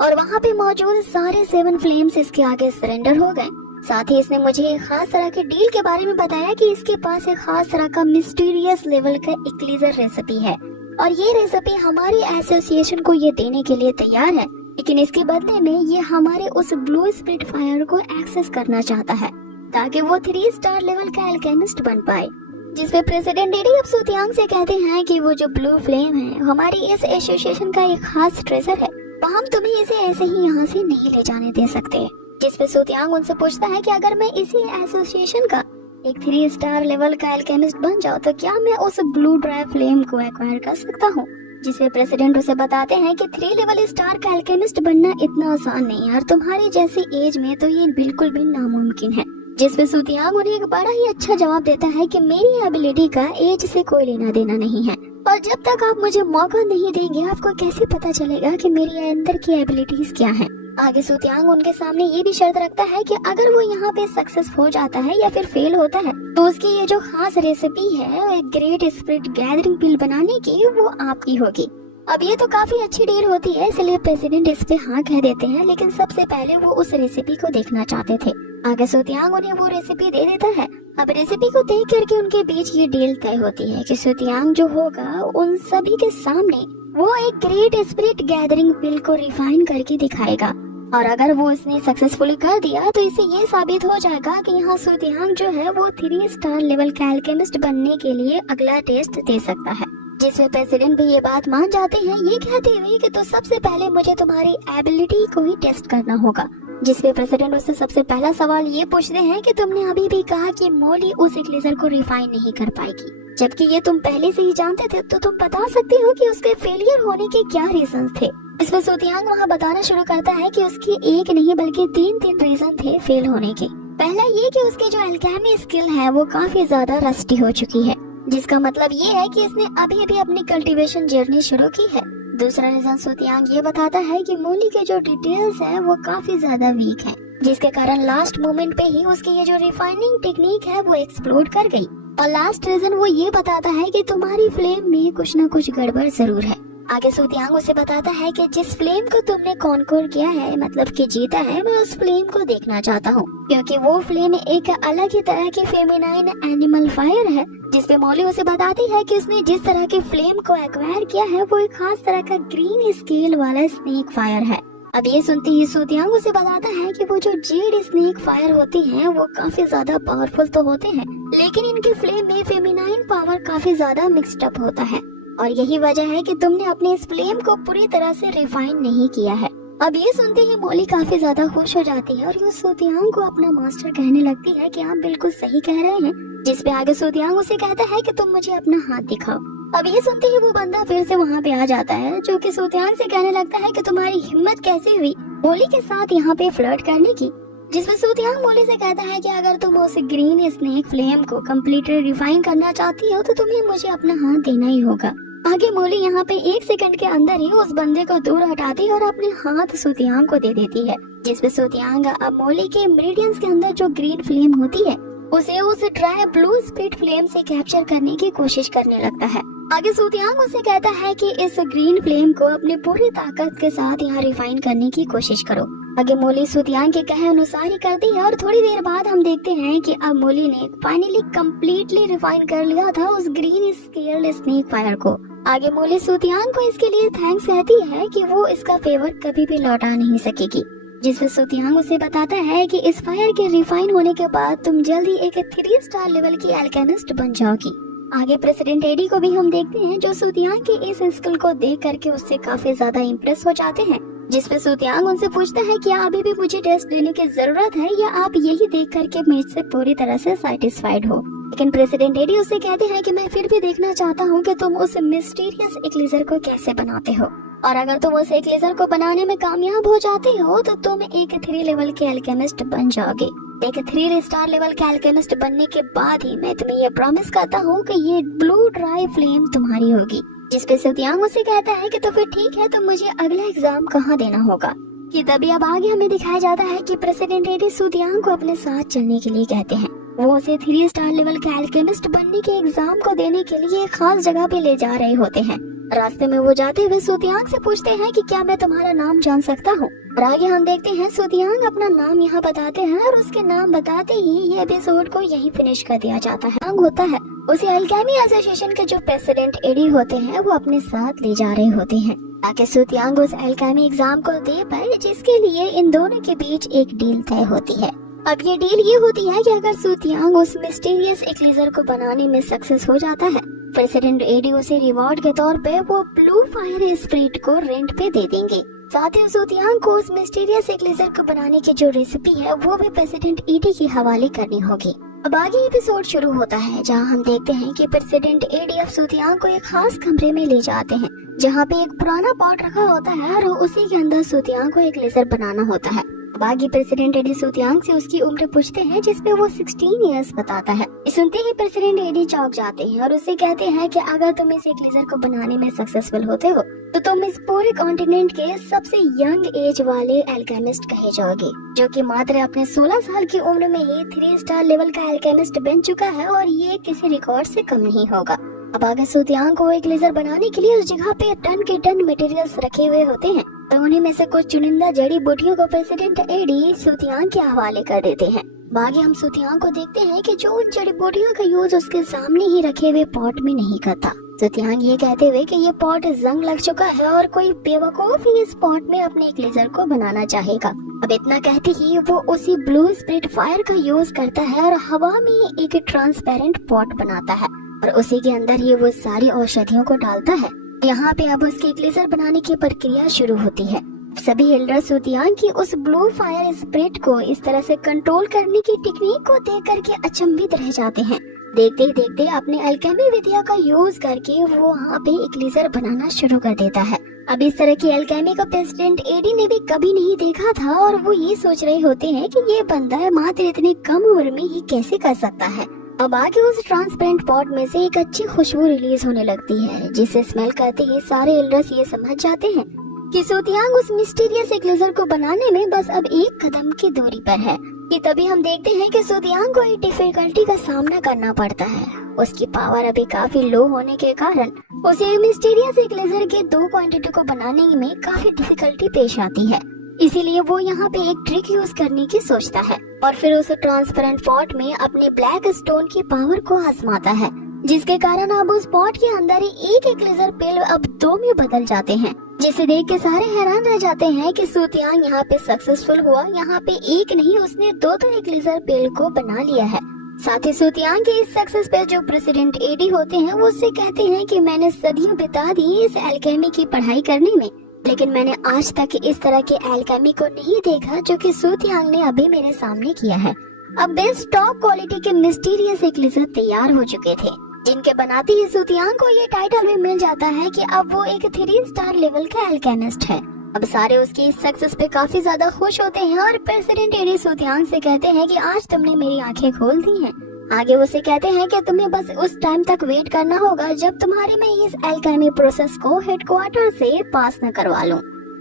और वहाँ पे मौजूद सारे 7 फ्लेम्स इसके आगे सरेंडर हो गए। साथ ही इसने मुझे एक खास तरह के डील के बारे में बताया कि इसके पास एक खास तरह का मिस्टीरियस लेवल का एक्लेजर रेसिपी है, और ये रेसिपी हमारे एसोसिएशन को ये देने के लिए तैयार है, लेकिन इसके बदले में ये हमारे उस ब्लू स्पिरिट फायर को एक्सेस करना चाहता है, ताकि वो 3 स्टार लेवल का अल्केमिस्ट बन पाए। जिसपे प्रेसिडेंट एडी अब सूतियांग से कहते हैं कि वो जो ब्लू फ्लेम है हमारी इस एसोसिएशन का एक खास ट्रेजर है, तो हम तुम्हें इसे ऐसे ही यहाँ से नहीं ले जाने दे सकते। जिसपे सूतियांग उनसे पूछता है कि अगर मैं इसी एसोसिएशन का एक 3 स्टार लेवल का अल्केमिस्ट बन जाऊँ तो क्या मैं उस ब्लू ड्राई फ्लेम को एक्वायर कर सकता हूँ। जिसपे प्रेसिडेंट उसे बताते हैं कि 3 लेवल स्टार का अल्केमिस्ट बनना इतना आसान नहीं है, और तुम्हारी जैसी एज में तो ये बिल्कुल भी नामुमकिन है। जिसपे सूतियांग उन्हें एक बड़ा ही अच्छा जवाब देता है कि मेरी एबिलिटी का एज से कोई लेना देना नहीं है, और जब तक आप मुझे मौका नहीं देंगे आपको कैसे पता चलेगा कि मेरी अंदर की एबिलिटीज क्या है। आगे सूतियांग उनके सामने ये भी शर्त रखता है कि अगर वो यहाँ पे सक्सेस हो जाता है या फिर फेल होता है तो उसकी ये जो खास रेसिपी है एक ग्रेट स्पिरिट गैदरिंग पिल बनाने की, वो आपकी होगी। अब ये तो काफी अच्छी डील होती है, इसलिए प्रेसिडेंट इस पे हाँ कह देते हैं, लेकिन सबसे पहले वो उस रेसिपी को देखना चाहते थे। आगे सूतियांग उन्हें वो रेसिपी दे देता है। अब रेसिपी को देख करके उनके बीच ये डील तय होती है कि सूतियांग जो होगा उन सभी के सामने वो एक ग्रेट स्पिरिट गैदरिंग पिल को रिफाइन करके दिखाएगा, और अगर वो इसने सक्सेसफुली कर दिया तो इससे ये साबित हो जाएगा कि यहाँ सूतियांग जो है वो 3 स्टार लेवल का अल्केमिस्ट बनने के लिए अगला टेस्ट दे सकता है। जिसमें प्रेसिडेंट भी ये बात मान जाते हैं, ये कहते हुए कि तो सबसे पहले मुझे तुम्हारी एबिलिटी को ही टेस्ट करना होगा। जिसपे प्रेसिडेंट उससे सबसे पहला सवाल ये पूछते हैं कि तुमने अभी भी कहा कि मोली उस एक्लेजर को रिफाइन नहीं कर पाएगी, जबकि ये तुम पहले से ही जानते थे, तो तुम बता सकते हो कि उसके फेलियर होने के क्या रीजंस थे। इसमें सूतियांग वहाँ बताना शुरू करता है कि उसके एक नहीं बल्कि 3 रीजन थे फेल होने के। पहला पहला ये कि उसकी जो एल्केमी स्किल है वो काफी ज्यादा रस्टी हो चुकी है, जिसका मतलब ये है कि इसने अभी अभी अपनी कल्टीवेशन जर्नी शुरू की है। दूसरा रीजन सुतियांग ये बताता है कि मोली के जो डिटेल्स है वो काफी ज्यादा वीक है, जिसके कारण लास्ट मोमेंट पे ही उसकी ये जो रिफाइनिंग टेक्निक है वो एक्सप्लोड कर गई। और लास्ट रीजन वो ये बताता है कि तुम्हारी फ्लेम में कुछ न कुछ गड़बड़ जरूर है। आगे सुतियांग उसे बताता है कि जिस फ्लेम को तुमने कॉन्कोर किया है, मतलब कि जीता है, मैं उस फ्लेम को देखना चाहता हूँ, क्योंकि वो फ्लेम एक अलग ही तरह की फेमिनाइन एनिमल फायर है। जिसपे मौली उसे बताती है कि उसने जिस तरह के फ्लेम को एक्वायर किया है वो एक खास तरह का ग्रीन स्केल वाला स्नेक फायर है। अब ये सुनते ही सुतियांग उसे बताता है कि वो जो जेड स्नेक फायर होती हैं वो काफी ज्यादा पावरफुल तो होते हैं, लेकिन इनके फ्लेम में फेमिनाइन पावर काफी ज्यादा मिक्स्ड अप होता है, और यही वजह है कि तुमने अपने इस फ्लेम को पूरी तरह से रिफाइन नहीं किया है। अब ये सुनते ही मौली काफी ज्यादा खुश हो जाती है और ये सुतियांग को अपना मास्टर कहने लगती है कि आप बिल्कुल सही कह रहे हैं। जिसपे आगे सुतियांग उसे कहता है कि तुम मुझे अपना हाथ दिखाओ। अब ये सुनते ही वो बंदा फिर से वहाँ पे आ जाता है, जो कि सुतियांग से कहने लगता है कि तुम्हारी हिम्मत कैसे हुई मौली के साथ यहाँ पे फ्लर्ट करने की। जिसमें सुतियांग मौली से कहता है कि अगर तुम उस ग्रीन स्नेक फ्लेम को कम्प्लीटली रिफाइन करना चाहती हो तो तुम्हें मुझे अपना हाथ देना ही होगा। आगे मौली यहाँ पे 1 सेकंड के अंदर ही उस बंदे को दूर हटाती है और अपने हाथ सुतियांग को दे देती है। जिसपे सुतियांग अब मौली के इंग्रेडिएंट्स के अंदर जो ग्रीन फ्लेम होती है उसे उस ड्राई ब्लू स्प्लिट फ्लेम से कैप्चर करने की कोशिश करने लगता है। आगे सुतियांग उसे कहता है कि इस ग्रीन फ्लेम को अपनी पूरी ताकत के साथ यहाँ रिफाइन करने की कोशिश करो। आगे मौली सुतियांग के कहे अनुसार ही करती है और थोड़ी देर बाद हम देखते हैं कि अब मौली ने फाइनली कम्प्लीटली रिफाइन कर लिया था उस ग्रीन स्केल्ड स्नेक फायर को। आगे मौली सुतियांग को इसके लिए थैंक्स कहती है कि वो इसका फेवर कभी भी लौटा नहीं सकेगी। जिसमें सुतियांग उसे बताता है कि इस फायर के रिफाइन होने के बाद तुम जल्दी एक 3 स्टार लेवल की अल्केमिस्ट बन जाओगी। आगे प्रेसिडेंट एडी को भी हम देखते हैं, जो सुतियांग की इस स्किल को देख करके उससे काफी ज्यादा इम्प्रेस हो जाते हैं। जिसपे सुतियांग उनसे पूछता है कि अभी भी मुझे टेस्ट लेने की जरूरत है या आप यही देख करके मुझसे पूरी तरह से सेटिस्फाइड हो। लेकिन प्रेसिडेंट एडी उसे कहते हैं कि मैं फिर भी देखना चाहता हूँ कि तुम उस मिस्टीरियस एक्लीजर को कैसे बनाते हो, और अगर तुम उस एक्लीजर को बनाने में कामयाब हो जाते हो तो तुम एक 3 लेवल के अल्केमिस्ट बन जाओगे। एक 3 स्टार लेवल के अल्केमिस्ट बनने के बाद ही मैं तुम्हें ये प्रॉमिस करता हूँ कि ये ब्लू ड्राई फ्लेम तुम्हारी होगी। जिसपे सुतियांग उसे कहता है कि तो फिर ठीक है, तो मुझे अगला एग्जाम कहाँ देना होगा। कि तभी अब आगे हमें दिखाया जाता है कि प्रेसिडेंट एडी सुतियांग को अपने साथ चलने के लिए कहते हैं। वो उसे 3 स्टार लेवल के अल्केमिस्ट बनने के एग्जाम को देने के लिए एक खास जगह पे ले जा रहे होते हैं। रास्ते में वो जाते हुए सुतियांग से पूछते हैं कि क्या मैं तुम्हारा नाम जान सकता हूँ। और आगे हम देखते हैं सुतियांग अपना नाम यहाँ बताते हैं और उसके नाम बताते ही ये एपिसोड को यही फिनिश कर दिया जाता है। होता है उसे अल्केमी एसोसिएशन के जो प्रेसिडेंट एडी होते हैं वो अपने साथ ले जा रहे होते हैं ताकि सुतियांग उस अल्केमी एग्जाम को दे पाए, जिसके लिए इन दोनों के बीच एक डील तय होती है। अब ये डील ये होती है कि अगर सुतियांग उस मिस्टीरियस एक्लीजर को बनाने में सक्सेस हो जाता है, प्रेसिडेंट एडी उसे रिवॉर्ड के तौर पे वो ब्लू फायर स्प्रिट को रेंट पे दे देंगे। साथ ही सुतियांग को उस मिस्टीरियस एक्लीजर को बनाने की जो रेसिपी है वो भी प्रेसिडेंट एडी के हवाले करनी होगी। अब आगे एपिसोड शुरू होता है, जहां हम देखते हैं कि प्रेसिडेंट एडी अब सुतियांग को एक खास कमरे में ले जाते हैं, जहां पे एक पुराना पॉट रखा होता है और उसी के अंदर सुतियांग को एक लेजर बनाना होता है। बाकी प्रेसिडेंट एडी सुतियांग से उसकी उम्र पूछते हैं, जिसपे वो 16 इयर्स बताता है। सुनते ही प्रेसिडेंट एडी चौंक जाते हैं और उससे कहते हैं कि अगर तुम इस एक्लीजर को बनाने में सक्सेसफुल होते हो तो तुम इस पूरे कॉन्टिनेंट के सबसे यंग एज वाले अल्केमिस्ट कहे जाओगे, जो कि मात्र अपने 16 साल की उम्र में ही 3 स्टार लेवल का अल्केमिस्ट बन चुका है, और ये किसी रिकॉर्ड से कम नहीं होगा। अब आगे सुतियांग को एक लेजर बनाने के लिए उस जगह पे टन के टन मटेरियल्स रखे हुए होते हैं, तो उन्हीं में से कुछ चुनिंदा जड़ी बूटियों को प्रेसिडेंट एडी सुतियांग के हवाले कर देते हैं। आगे हम सुतियांग को देखते हैं कि जो उन जड़ी बूटियों का यूज उसके सामने ही रखे हुए पॉट में नहीं करता। सुतियांग ये कहते हुए कि ये पॉट जंग लग चुका है और कोई बेवकूफ ही इस पॉट में अपने एक लेजर को बनाना चाहेगा। अब इतना कहते ही वो उसी ब्लू स्प्लिट फायर का यूज करता है और हवा में एक ट्रांसपेरेंट पॉट बनाता है और उसी के अंदर ही वो सारी औषधियों को डालता है। यहाँ पे अब उसके एक लेजर बनाने की प्रक्रिया शुरू होती है। सभी एल्डर सुतियांग की उस ब्लू फायर स्प्रिट को इस तरह से कंट्रोल करने की टेक्निक को देख करके अचंभित रह जाते हैं। देखते ही देखते अपने अल्केमी विद्या का यूज करके वो वहाँ पे एक लेजर बनाना शुरू कर देता है। अब इस तरह की अल्केमी का प्रेसिडेंट एडी ने भी कभी नहीं देखा था और वो ये सोच रहे होते हैं कि ये बंदा मात्र इतने कम उम्र में ही कैसे कर सकता है। अब आगे उस ट्रांसपेरेंट पॉट में से एक अच्छी खुशबू रिलीज होने लगती है, जिसे स्मेल करते ही सारे एल्डर्स ये समझ जाते हैं कि सूतियांग उस मिस्टीरियस एक्लेजर को बनाने में बस अब एक कदम की दूरी पर है। कि तभी हम देखते हैं कि सूतियांग को एक डिफिकल्टी का सामना करना पड़ता है। उसकी पावर अभी काफी लो होने के कारण उसे मिस्टीरियस एक्लेजर के 2 क्वांटिटी को बनाने में काफी डिफिकल्टी पेश आती है। इसीलिए वो यहाँ पे एक ट्रिक यूज करने की सोचता है और फिर उस ट्रांसपेरेंट पॉट में अपने ब्लैक स्टोन की पावर को आजमाता है, जिसके कारण अब उस पॉट के अंदर ही एक लेजर पिल अब 2 में बदल जाते हैं, जिसे देख के सारे हैरान रह जाते हैं कि सूतियांग यहाँ पे सक्सेसफुल हुआ। यहाँ पे एक नहीं, उसने 2 एक लेजर पिल को बना लिया है। साथ ही सूतियांग के इस सक्सेस पे जो प्रेसिडेंट एडी होते हैं वो उससे कहते हैं कि मैंने सदियों बिता दी इस एल्केमी की पढ़ाई करने में, लेकिन मैंने आज तक इस तरह के एल्केमी को नहीं देखा जो कि सूतियांग ने अभी मेरे सामने किया है। अब बेस्ट टॉप क्वालिटी के मिस्टीरियस एक्लेजर तैयार हो चुके थे, जिनके बनाते ही सूतियांग को ये टाइटल भी मिल जाता है कि अब वो एक 3 स्टार लेवल का एल्केमिस्ट है। अब सारे उसकी इस सक्सेस पे काफी ज्यादा खुश होते हैं और प्रेसिडेंट एडी सूतियांग से कहते हैं कि आज तुमने मेरी आंखें खोल दी हैं। आगे उसे कहते हैं कि तुम्हें बस उस टाइम तक वेट करना होगा जब तुम्हारे में इस एल्केमी प्रोसेस को हेडक्वार्टर से पास न करवा लूं,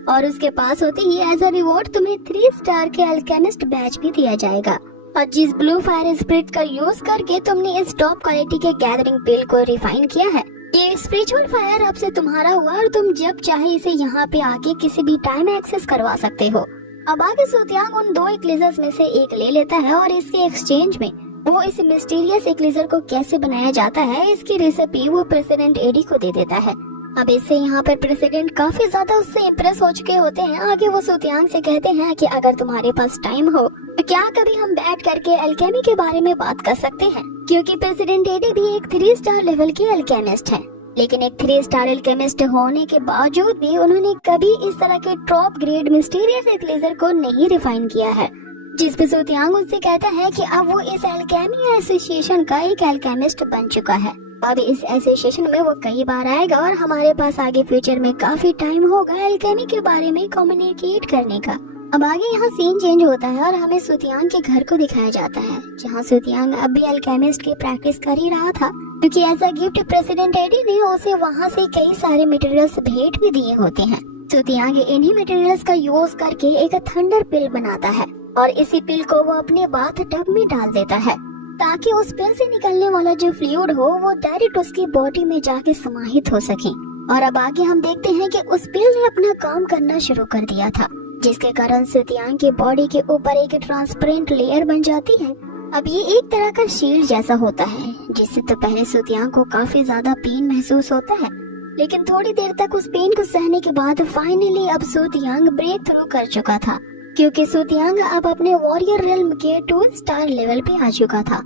और उसके पास होते ही एज अ रिवॉर्ड तुम्हें 3 स्टार के एल्केमिस्ट बैच भी दिया जाएगा। और जिस ब्लू फायर स्पिरिट का यूज करके तुमने इस टॉप क्वालिटी के गैदरिंग पिल को रिफाइन किया है, ये स्पिरिचुअल फायर अब से तुम्हारा हुआ और तुम जब चाहे इसे यहाँ पे आके किसी भी टाइम एक्सेस करवा सकते हो। अब आगे सूतियांग उन 2 एक्लेजर्स में से एक ले लेता है और इसके एक्सचेंज में वो इस मिस्टीरियस एक्लेजर को कैसे बनाया जाता है इसकी रेसिपी वो प्रेसिडेंट एडी को दे देता है। अब इससे यहाँ पर प्रेसिडेंट काफी ज्यादा उससे इम्प्रेस हो चुके होते हैं। आगे वो सूतियांग से कहते हैं कि अगर तुम्हारे पास टाइम हो तो क्या कभी हम बैठ करके अल्केमी के बारे में बात कर सकते हैं, क्योंकि प्रेसिडेंट एडी भी एक 3 स्टार लेवल के अल्केमिस्ट है, लेकिन एक 3 स्टार अल्केमिस्ट होने के बावजूद भी उन्होंने कभी इस तरह के टॉप ग्रेड मिस्टीरियस एक्लेजर को नहीं रिफाइन किया है। जिस पे सूतियांग उससे कहता है कि अब वो इस अल्केमी एसोसिएशन का एक अल्केमिस्ट बन चुका है। अब इस एसोसिएशन में वो कई बार आएगा और हमारे पास आगे फ्यूचर में काफी टाइम होगा अल्केमी के बारे में कम्युनिकेट करने का। अब आगे यहाँ सीन चेंज होता है और हमें सूतियांग के घर को दिखाया जाता है, जहाँ सूतियांग अब भी अल्केमिस्ट की प्रैक्टिस कर ही रहा था, क्योंकि एज अ गिफ्ट प्रेसिडेंट एडी ने उसे वहाँ से कई सारे मटेरियल्स भेंट भी दिए होते हैं। सूतियांग इन्हीं मटेरियल्स का यूज करके एक थंडर पिल बनाता है और इसी पिल को वो अपने बाथ टब में डाल देता है, ताकि उस पिल से निकलने वाला जो फ्लूइड हो वो डायरेक्ट उसकी बॉडी में जाके समाहित हो सके। और अब आगे हम देखते हैं कि उस पिल ने अपना काम करना शुरू कर दिया था, जिसके कारण सूतियांग की बॉडी के ऊपर एक ट्रांसपेरेंट लेयर बन जाती है। अब ये एक तरह का शील्ड जैसा होता है, जिससे तो पहले सूतियांग को काफी ज्यादा पेन महसूस होता है, लेकिन थोड़ी देर तक उस पेन को सहने के बाद फाइनली अब सूतियांग ब्रेक थ्रू कर चुका था, क्योंकि सूतियांग अब अपने वॉरियर रिल्म के 2 स्टार लेवल पे आ चुका था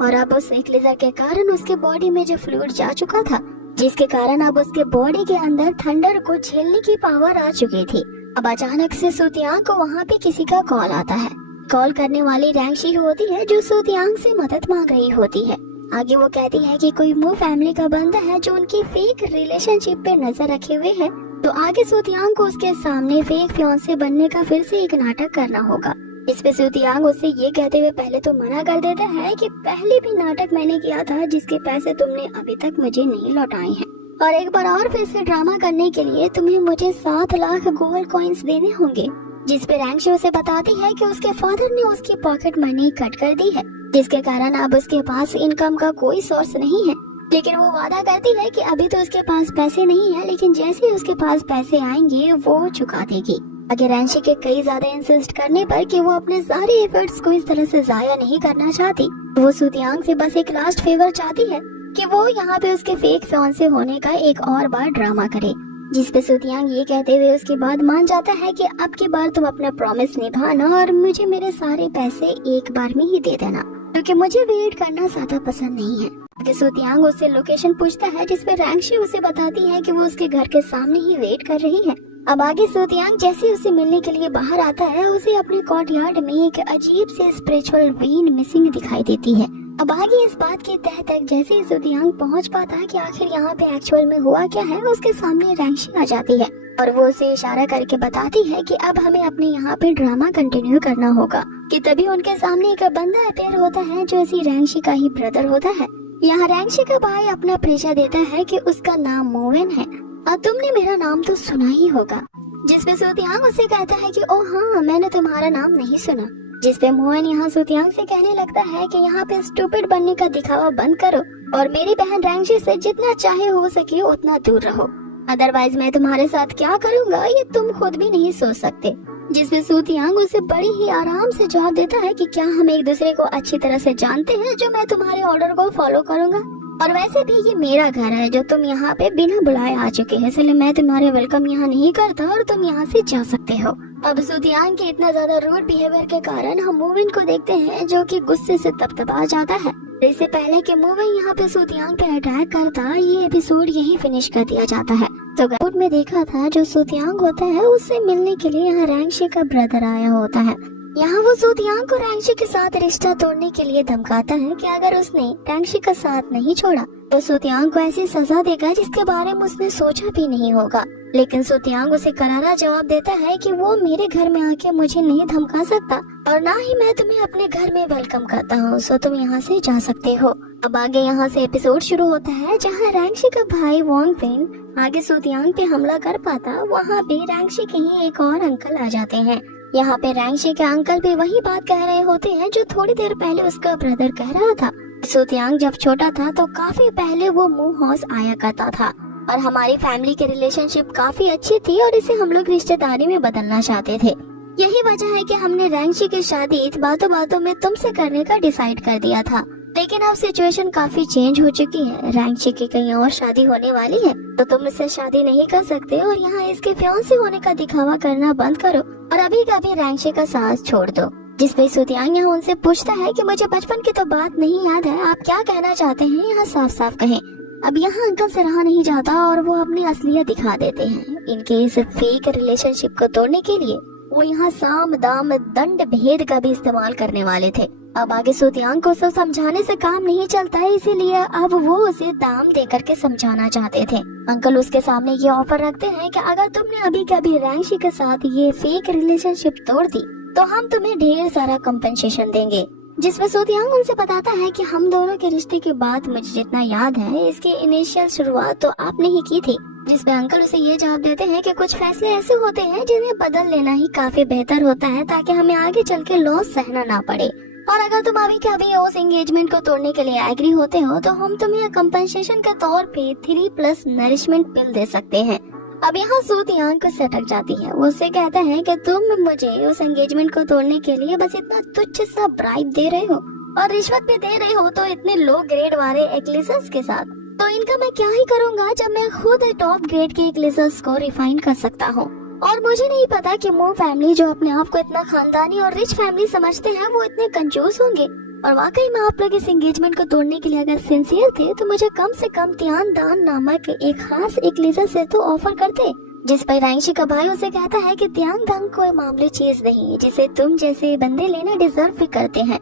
और अब उस एक्लेजर के कारण उसके बॉडी में जो फ्लूइड जा चुका था, जिसके कारण अब उसके बॉडी के अंदर थंडर को झेलने की पावर आ चुकी थी। अब अचानक से सूतियांग को वहाँ पे किसी का कॉल आता है। कॉल करने वाली रैंगशी होती है जो सूतियांग से मदद मांग रही होती है। आगे वो कहती है कि कोई मू फैमिली का बंदा है जो उनकी फेक रिलेशनशिप पे नजर रखे हुए है, तो आगे सूतियांग को उसके सामने फेक फियांसे बनने का फिर से एक नाटक करना होगा। इस पे सूतियांग उससे ये कहते हुए पहले तो मना कर देता है कि पहले भी नाटक मैंने किया था जिसके पैसे तुमने अभी तक मुझे नहीं लौटाए हैं, और एक बार और फिर से ड्रामा करने के लिए तुम्हें मुझे 7 लाख गोल्ड कॉइन्स देने होंगे। जिस पे रैंगशी उसे बताती है कि उसके फादर ने उसकी पॉकेट मनी कट कर दी है, जिसके कारण अब उसके पास इनकम का कोई सोर्स नहीं है। लेकिन वो वादा करती है कि अभी तो उसके पास पैसे नहीं है, लेकिन जैसे ही उसके पास पैसे आएंगे वो चुका देगी। अगर रैंगशी के कई ज्यादा इंसिस्ट करने पर कि वो अपने सारे एफर्ट्स को इस तरह से जाया नहीं करना चाहती, वो सूतियांग से बस एक लास्ट फेवर चाहती है कि वो यहाँ पे उसके फेक फियांसे होने का एक और बार ड्रामा करे। जिस पे सूतियांग ये कहते हुए उसके बाद मान जाता है कि अब की बार तुम अपना प्रॉमिस निभाना और मुझे मेरे सारे पैसे एक बार में ही दे देना, क्योंकि मुझे वेट करना ज्यादा पसंद नहीं है। सूतियांग उससे लोकेशन पूछता है, जिस पे रैंगशी उसे बताती है कि वो उसके घर के सामने ही वेट कर रही है। अब आगे सूतियांग जैसे उसे मिलने के लिए बाहर आता है, उसे अपने कोर्टयार्ड में एक अजीब से स्पिरिचुअल वेन मिसिंग दिखाई देती है। अब आगे इस बात की तह तक जैसे ही सुतियांग पहुंच पाता है कि आखिर यहाँ पे एक्चुअल में हुआ क्या है, उसके सामने रैंगशी आ जाती है और वो उसे इशारा करके बताती है कि अब हमें अपने यहाँ पे ड्रामा कंटिन्यू करना होगा। कि तभी उनके सामने एक बंदा अपेयर होता है जो इसी रैंगशी का ही ब्रदर होता है। यहाँ रैंगशी का भाई अपना परिचय देता है कि उसका नाम मोवेन है और तुमने मेरा नाम तो सुना ही होगा। जिसपे सुतियांग उसे कहता है कि ओ हाँ, मैंने तुम्हारा नाम नहीं सुना। जिसपे मोवेन यहाँ सुतियांग से कहने लगता है कि यहाँ पे स्टूपिड बनने का दिखावा बंद करो और मेरी बहन रैंगशी से जितना चाहे हो सके उतना दूर रहो, अदरवाइज मैं तुम्हारे साथ क्या करूँगा ये तुम खुद भी नहीं सोच सकते। जिसपे सुतियांग उसे बड़ी ही आराम से जवाब देता है कि क्या हम एक दूसरे को अच्छी तरह से जानते हैं जो मैं तुम्हारे ऑर्डर को फॉलो करूँगा, और वैसे भी ये मेरा घर है जो तुम यहाँ पे बिना बुलाए आ चुके हैं, इसलिए मैं तुम्हारे वेलकम यहाँ नहीं करता और तुम यहाँ से जा सकते हो। अब सुतियांग के इतना ज्यादा रूड बिहेवियर के कारण हम मोवेन को देखते हैं जो कि गुस्से से तपतपा जाता है। इससे पहले कि मोवेन यहाँ पे सुतियांग पे अटैक करता, ये एपिसोड यही फिनिश कर दिया जाता है। तो एपिसोड में देखा था जो सुतियांग होता है उससे मिलने के लिए यहाँ रैंगशी का ब्रदर आया होता है। यहाँ वो सुतियांग को रैंगशी के साथ रिश्ता तोड़ने के लिए धमकाता है कि अगर उसने रैंगशी का साथ नहीं छोड़ा तो सुतियांग को ऐसी सजा देगा जिसके बारे में उसने सोचा भी नहीं होगा। लेकिन सुतियांग उसे करारा जवाब देता है कि वो मेरे घर में आके मुझे नहीं धमका सकता और ना ही मैं तुम्हें अपने घर में वेलकम करता हूँ, सो तुम यहाँ से जा सकते हो। अब आगे यहाँ से एपिसोड शुरू होता है जहाँ रैंगशी का भाई वॉन फेन आगे सुतियांग पे हमला कर पाता, वहाँ पे रैंगशी के ही एक और अंकल आ जाते हैं। यहाँ पे रैंगशी के अंकल भी वही बात कह रहे होते हैं जो थोड़ी देर पहले उसका ब्रदर कह रहा था। सुतियांग जब छोटा था तो काफी पहले वो मूव हाउस आया करता था और हमारी फैमिली की रिलेशनशिप काफी अच्छी थी और इसे हम लोग रिश्तेदारी में बदलना चाहते थे। यही वजह है कि हमने रैंगशी की शादी बातों बातों में तुमसे करने का डिसाइड कर दिया था। लेकिन अब सिचुएशन काफी चेंज हो चुकी है, रैंगशी की कहीं और शादी होने वाली है तो तुम इससे शादी नहीं कर सकते और यहाँ इसके फियांसे होने का दिखावा करना बंद करो और अभी कभी रैंगशी का साथ छोड़ दो। जिसपे सुतियांग यहाँ उनसे पूछता है कि मुझे बचपन की तो बात नहीं याद है, आप क्या कहना चाहते हैं यहाँ साफ साफ कहें। अब यहाँ अंकल से रहा नहीं जाता और वो अपनी असलियत दिखा देते हैं। इनके इस फेक रिलेशनशिप को तोड़ने के लिए वो यहाँ साम दाम दंड भेद का भी इस्तेमाल करने वाले थे। अब आगे सुतियांग को सब समझाने से काम नहीं चलता है, इसीलिए अब वो उसे दाम दे करके समझाना चाहते थे। अंकल उसके सामने ये ऑफर रखते हैं कि अगर तुमने अभी कभी रैंगशी के साथ ये फेक रिलेशनशिप तोड़ दी तो हम तुम्हें ढेर सारा कंपनसेशन देंगे। जिसमें सुतियांग उनसे बताता है कि हम दोनों के रिश्ते के बाद मुझे जितना याद है इसकी इनिशियल शुरुआत तो आपने ही की थी। जिसमें अंकल उसे ये जवाब देते हैं कि कुछ फैसले ऐसे होते हैं जिन्हें बदल लेना ही काफी बेहतर होता है ताकि हमें आगे चल के लॉस सहना ना पड़े, और अगर तुम अभी कभी उस एंगेजमेंट को तोड़ने के लिए एग्री होते हो तो हम तुम्हें कंपनसेशन के तौर पे 3+ नरिशमेंट पिल दे सकते हैं। अब यहाँ सुतियांग को सटक जाती है, वो उससे कहता है कि तुम मुझे उस एंगेजमेंट को तोड़ने के लिए बस इतना तुच्छ सा ब्राइब दे रहे हो और रिश्वत भी दे रहे हो तो इतने लो ग्रेड वाले एक्लिसर्स के साथ, तो इनका मैं क्या ही करूँगा जब मैं खुद टॉप ग्रेड के एक्लिसर्स को रिफाइन कर सकता हूँ। और मुझे नहीं पता कि मो फैमिली जो अपने आप को इतना खानदानी और रिच फैमिली समझते हैं वो इतने कंजूस होंगे। और वाकई में आप लोग इस एंगेजमेंट को तोड़ने के लिए अगर सिंसियर थे तो मुझे कम से कम त्यान दान नामक एक खास एक्लिसर से तो ऑफर करते। जिस पर रैंगशी का भाई उसे कहता है कि त्यान दान कोई मामूली चीज नहीं जिसे तुम जैसे बंदे लेना डिजर्व भी करते हैं।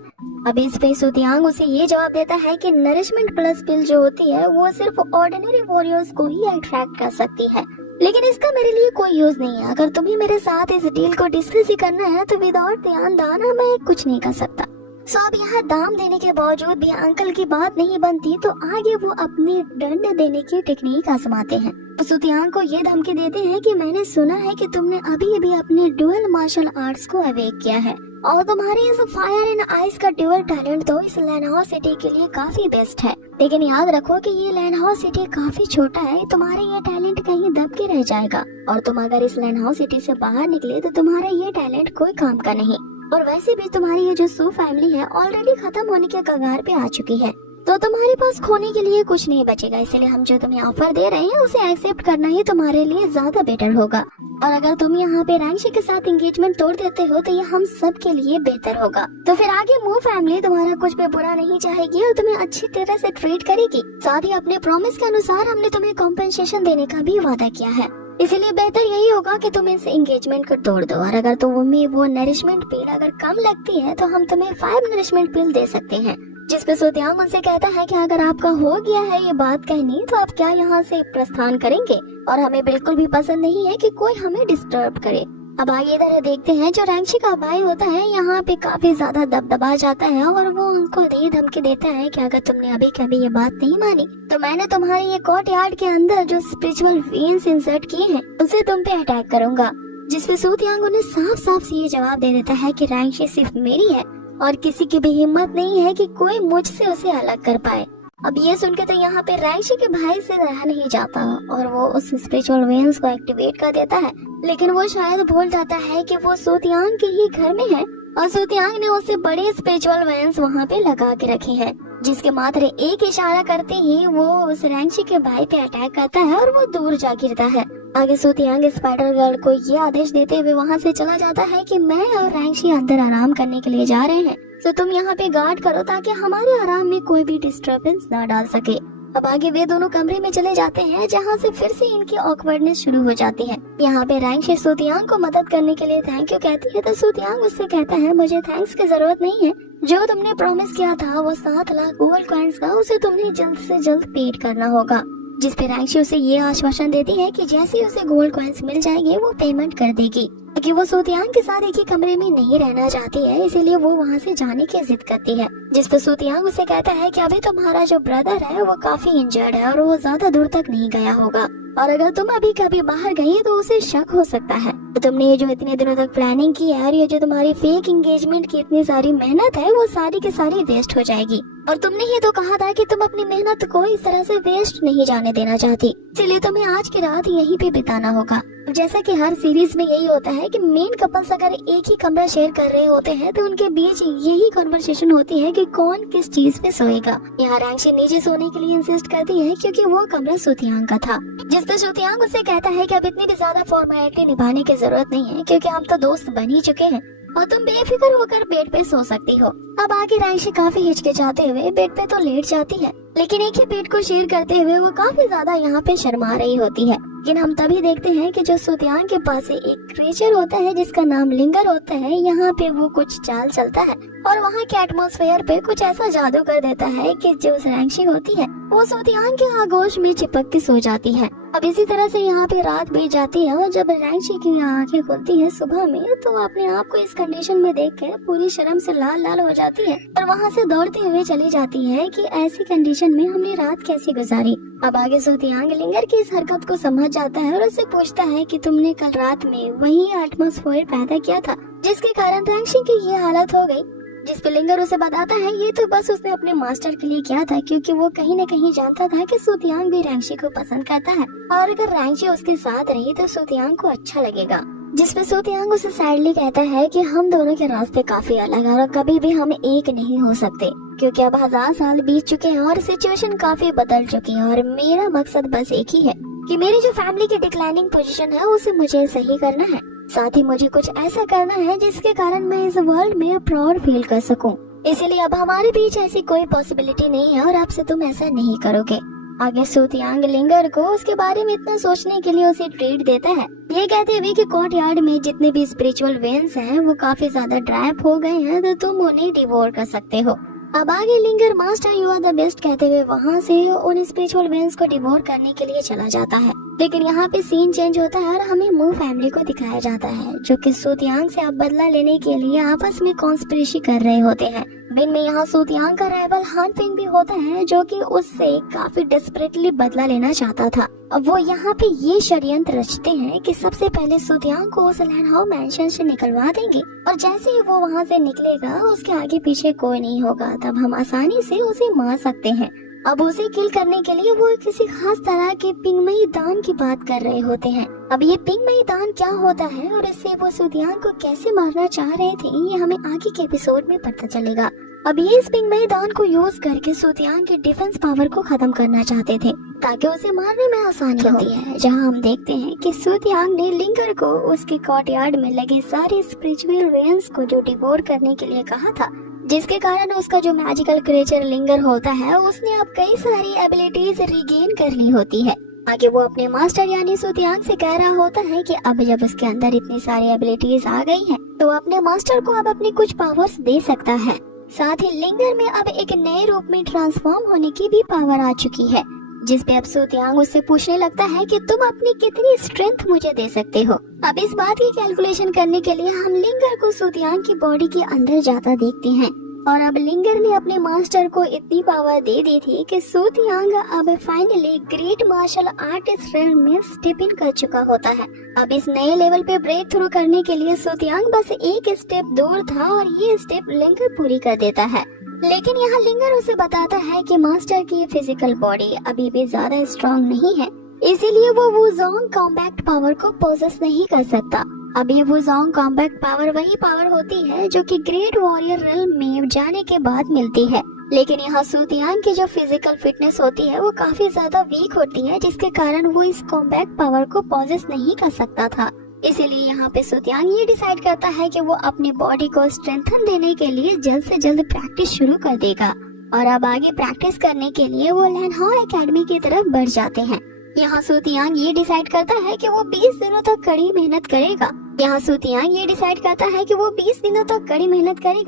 अब इस पे सुतियांग उसे ये जवाब देता है कि नरिशमेंट प्लस पिल जो होती है वो सिर्फ ऑर्डिनरी वॉरियर्स को ही अट्रैक्ट कर सकती है, लेकिन इसका मेरे लिए कोई यूज नहीं है। अगर तुम्हें मेरे साथ इस डील को डिस्कस ही करना है तो विदाउट ध्यान दाना मैं कुछ नहीं कर सकता। सो अब यहाँ दाम देने के बावजूद भी अंकल की बात नहीं बनती तो आगे वो अपनी दंड देने की टेक्निक आजमाते हैं। तो सुतियांग को ये धमकी देते हैं कि मैंने सुना है कि तुमने अभी अभी अपने ड्यूअल मार्शल आर्ट्स को अवेक किया है और तुम्हारे इस फायर एंड आइस का ड्यूअल टैलेंट तो इस लैनहाउस सिटी के लिए काफी बेस्ट है, लेकिन याद रखो कि ये लैनहाउस सिटी काफी छोटा है, तुम्हारे ये टैलेंट कहीं दब के रह जाएगा और तुम अगर इस लैनहाउस सिटी से बाहर निकले तो तुम्हारा ये टैलेंट कोई काम का नहीं। और वैसे भी तुम्हारी ये जो सू फैमिली है ऑलरेडी खत्म होने के कगार पे आ चुकी है, तो तुम्हारे पास खोने के लिए कुछ नहीं बचेगा। इसलिए हम जो तुम्हें ऑफर दे रहे हैं उसे एक्सेप्ट करना ही तुम्हारे लिए ज्यादा बेटर होगा। और अगर तुम यहाँ पे रैंगशी के साथ एंगेजमेंट तोड़ देते हो तो ये हम सब के लिए बेहतर होगा। तो फिर आगे मो फैमिली तुम्हारा कुछ भी बुरा नहीं चाहेगी और तुम्हें अच्छी तरह से ट्रीट करेगी। साथ ही अपने प्रॉमिस के अनुसार हमने तुम्हें कॉम्पेंसेशन देने का भी वादा किया है, इसलिए बेहतर यही होगा कि तुम इस एंगेजमेंट को तोड़ दो। और अगर तुम्हें वो नरिशमेंट पिल अगर कम लगती है तो हम तुम्हें 5 नरिशमेंट पिल दे सकते हैं जिस पे सुतियांग उनसे कहता है कि अगर आपका हो गया है ये बात कहनी तो आप क्या यहाँ से प्रस्थान करेंगे, और हमें बिल्कुल भी पसंद नहीं है कि कोई हमें डिस्टर्ब करे। अब आगे इधर देखते हैं जो रैंची का भाई होता है यहाँ पे काफी ज्यादा दबदबा जाता है और वो उनको दी धमकी देता है कि अगर तुमने अभी कभी ये बात नहीं मानी तो मैंने तुम्हारे ये कोर्ट यार्ड के अंदर जो स्पिरिचुअल वेन्स इंसर्ट किए हैं उसे तुम पे अटैक करूंगा। जिसपे सुतियांग उन्हें साफ साफ से ये जवाब दे देता है कि रैंची सिर्फ मेरी है और किसी की भी हिम्मत नहीं है कि कोई मुझसे उसे अलग कर पाए। अब ये सुन के तो यहाँ पे रैंची के भाई से रहा नहीं जाता और वो उस स्पिरिचुअल वेन्स को एक्टिवेट कर देता है, लेकिन वो शायद भूल जाता है कि वो सुतियांग के ही घर में है और सुतियांग ने उससे बड़े स्पिरिचुअल वेन्स वहाँ पे लगा के रखे हैं, जिसके मात्र एक इशारा करते ही वो उस रैंची के भाई पे अटैक करता है और वो दूर जा गिरता है। आगे सुतियांग स्पाइडर गर्ल को ये आदेश देते हुए वहाँ से चला जाता है कि मैं और रैंची अंदर आराम करने के लिए जा रहे हैं, तो तुम यहाँ पे गार्ड करो ताकि हमारे आराम में कोई भी डिस्टर्बेंस ना डाल सके। अब आगे वे दोनों कमरे में चले जाते हैं जहाँ से फिर से इनकी ऑकवर्डनेस शुरू हो जाती है। यहाँ पे रैंची सुतियांग को मदद करने के लिए थैंक यू कहती है तो सुतियांग उससे कहता है मुझे थैंक्स की जरूरत नहीं है, जो तुमने प्रॉमिस किया था वो 7 लाख गोल्ड कॉइन्स का उसे तुमने जल्द से जल्द पेड करना होगा। जिस पे रैंची उसे ये आश्वासन देती है कि जैसे ही उसे गोल्ड कॉइन्स मिल जाएंगे वो पेमेंट कर देगी, क्योंकि वो सुतियांग के साथ एक ही कमरे में नहीं रहना चाहती है, इसीलिए वो वहाँ से जाने की जिद करती है। जिस पर सुतियांग उसे कहता है कि अभी तुम्हारा जो ब्रदर है वो काफी इंजर्ड है और वो ज्यादा दूर तक नहीं गया होगा, और अगर तुम अभी कभी बाहर गई तो उसे शक हो सकता है। तो तुमने ये जो इतने दिनों तक प्लानिंग की है और ये जो तुम्हारी फेक एंगेजमेंट की इतनी सारी मेहनत है वो सारी की सारी वेस्ट हो जाएगी, और तुमने ही तो कहा था कि तुम अपनी मेहनत को इस तरह से वेस्ट नहीं जाने देना चाहती, इसलिए तुम्हें आज की रात यहीं पे बिताना होगा। जैसा कि हर सीरीज में यही होता है कि मेन कपल्स अगर एक ही कमरा शेयर कर रहे होते हैं तो उनके बीच यही कन्वर्सेशन होती है कि कौन किस चीज पे सोएगा। यहाँ रैंची नीचे सोने के लिए इंसिस्ट करती है क्योंकि वो कमरा सुतियांग का था, जिस पर सुतियांग उसे कहता है कि अब इतनी भी ज्यादा फॉर्मेलिटी निभाने की जरूरत नहीं है क्योंकि हम तो दोस्त बन ही चुके हैं और तुम बेफिक्र होकर बेड पे सो सकती हो। अब आगे रैंची काफी हिचकिचाते हुए बेड पे तो लेट जाती है, लेकिन एक ही बेड को शेयर करते हुए वो काफी ज्यादा यहाँ पे शर्मा रही होती है। लेकिन हम तभी देखते हैं कि जो सुतियांग के पास एक क्रिएचर होता है जिसका नाम लिंगर होता है, यहाँ पे वो कुछ चाल चलता है और वहाँ के एटमॉस्फेयर पे कुछ ऐसा जादू कर देता है कि जो रैंची होती है वो सुतियांग के आगोश में चिपक के सो जाती है। अब इसी तरह से यहाँ पे रात बीत जाती है और जब रैंची की आंखें खुलती है सुबह में तो अपने आप को इस कंडीशन में देखकर पूरी शर्म से लाल लाल हो जाती है और वहाँ से दौड़ते हुए चली जाती है कि ऐसी कंडीशन में हमने रात कैसे गुजारी। अब आगे सुतियांग लिंगर की इस हरकत को समझ जाता है और उससे पूछता है कि तुमने कल रात में वही एटमॉस्फेयर पैदा किया था जिसके कारण रैंची की ये हालत हो गई। जिस पे लिंगर उसे बताता है ये तो बस उसने अपने मास्टर के लिए किया था क्योंकि वो कहीं न कहीं जानता था कि सुतियांग भी रैंची को पसंद करता है और अगर रैंची उसके साथ रही तो सुतियांग को अच्छा लगेगा। जिसपे सुतियांग उसे सैडली कहता है कि हम दोनों के रास्ते काफी अलग है और कभी भी हम एक नहीं हो सकते क्योंकि अब 1000 साल बीत चुके हैं और सिचुएशन काफी बदल चुकी है और मेरा मकसद बस एक ही है कि मेरी जो फैमिली की डिक्लाइनिंग पोजीशन है उसे मुझे सही करना है। साथ ही मुझे कुछ ऐसा करना है जिसके कारण मैं इस वर्ल्ड में प्राउड फील कर सकूं। इसीलिए अब हमारे बीच ऐसी कोई पॉसिबिलिटी नहीं है और आपसे तुम ऐसा नहीं करोगे। आगे सुतियांग लिंगर को उसके बारे में इतना सोचने के लिए उसे ट्रीट देता है, ये कहते हुए कि कोर्ट यार्ड में जितने भी स्पिरिचुअल वेन्स हैं वो काफी ज्यादा ड्राइप हो गए हैं तो तुम उन्हें डिवोर कर सकते हो। अब आगे लिंगर master you are the best कहते हुए वहाँ से उन स्पिरिचुअल वेन्स को डिवोर करने के लिए चला जाता है। लेकिन यहाँ पे सीन चेंज होता है और हमें मू फैमिली को दिखाया जाता है जो कि सुतियांग से अब बदला लेने के लिए आपस में कॉन्स्पिरेसी कर रहे होते हैं। दिन में यहाँ सुतियांग का राइवल हान फिंग भी होता है जो कि उससे काफी डेस्परेटली बदला लेना चाहता था। अब वो यहाँ पे ये षड्यंत्र रचते हैं कि सबसे पहले सुतियांग को उस लैंडहाउ मैंशन से निकलवा देंगे और जैसे ही वो वहाँ से निकलेगा उसके आगे पीछे कोई नहीं होगा, तब हम आसानी से उसे मार सकते हैं। अब उसे किल करने के लिए वो किसी खास तरह के पिंगमई दान की बात कर रहे होते हैं। अब ये पिंगमई दान क्या होता है और इससे वो सुतियांग को कैसे मारना चाह रहे थे ये हमें आगे के एपिसोड में पता चलेगा। अब ये इस पिंगमई दान को यूज करके सुतियांग के डिफेंस पावर को खत्म करना चाहते थे ताकि उसे मारने में आसानी होती है। जहां हम देखते हैं कि सुतियांग ने लिंगर को उसके कोर्ट यार्ड में लगे सारे स्पिरिचुअल वेन्स को जो डिवोर करने के लिए कहा था, जिसके कारण उसका जो मैजिकल क्रिएचर लिंगर होता है उसने अब कई सारी एबिलिटीज रिगेन कर ली होती है। आगे वो अपने मास्टर यानी सुतियांग से कह रहा होता है कि अब जब उसके अंदर इतनी सारी एबिलिटीज आ गई हैं, तो अपने मास्टर को अब अपनी कुछ पावर्स दे सकता है। साथ ही लिंगर में अब एक नए रूप में ट्रांसफॉर्म होने की भी पावर आ चुकी है, जिस पे अब सूतियांग उससे पूछने लगता है कि तुम अपनी कितनी स्ट्रेंथ मुझे दे सकते हो। अब इस बात की कैलकुलेशन करने के लिए हम लिंगर को सूतियांग की बॉडी के अंदर जाता देखते हैं और अब लिंगर ने अपने मास्टर को इतनी पावर दे दी थी कि सूतियांग अब फाइनली ग्रेट मार्शल आर्टिस्ट रेल में स्टेप इन कर चुका होता है। अब इस नए लेवल पे ब्रेक थ्रू करने के लिए सूतियांग बस एक स्टेप दूर था और ये स्टेप लिंगर पूरी कर देता है। लेकिन यहाँ लिंगर उसे बताता है कि मास्टर की फिजिकल बॉडी अभी भी ज्यादा स्ट्रॉन्ग नहीं है, इसीलिए वो वुज़ोंग कॉम्बैक्ट पावर को पोजेस नहीं कर सकता। अब ये वुज़ोंग कॉम्बैक्ट पावर वही पावर होती है जो कि ग्रेट वॉरियर रियल्म में जाने के बाद मिलती है। लेकिन यहाँ सूतियांग की जो फिजिकल फिटनेस होती है वो काफी ज्यादा वीक होती है, जिसके कारण वो इस कॉम्बैक्ट पावर को पोजेस नहीं कर सकता था। इसीलिए यहाँ पे सूतियांग ये डिसाइड करता है कि वो अपनी बॉडी को स्ट्रेंथन देने के लिए जल्द से जल्द प्रैक्टिस शुरू कर देगा और अब आगे प्रैक्टिस करने के लिए वो लैनहाओ एकेडमी की तरफ बढ़ जाते हैं। यहाँ सूतियांग ये डिसाइड करता है कि वो 20 दिनों तक कड़ी मेहनत करेगा।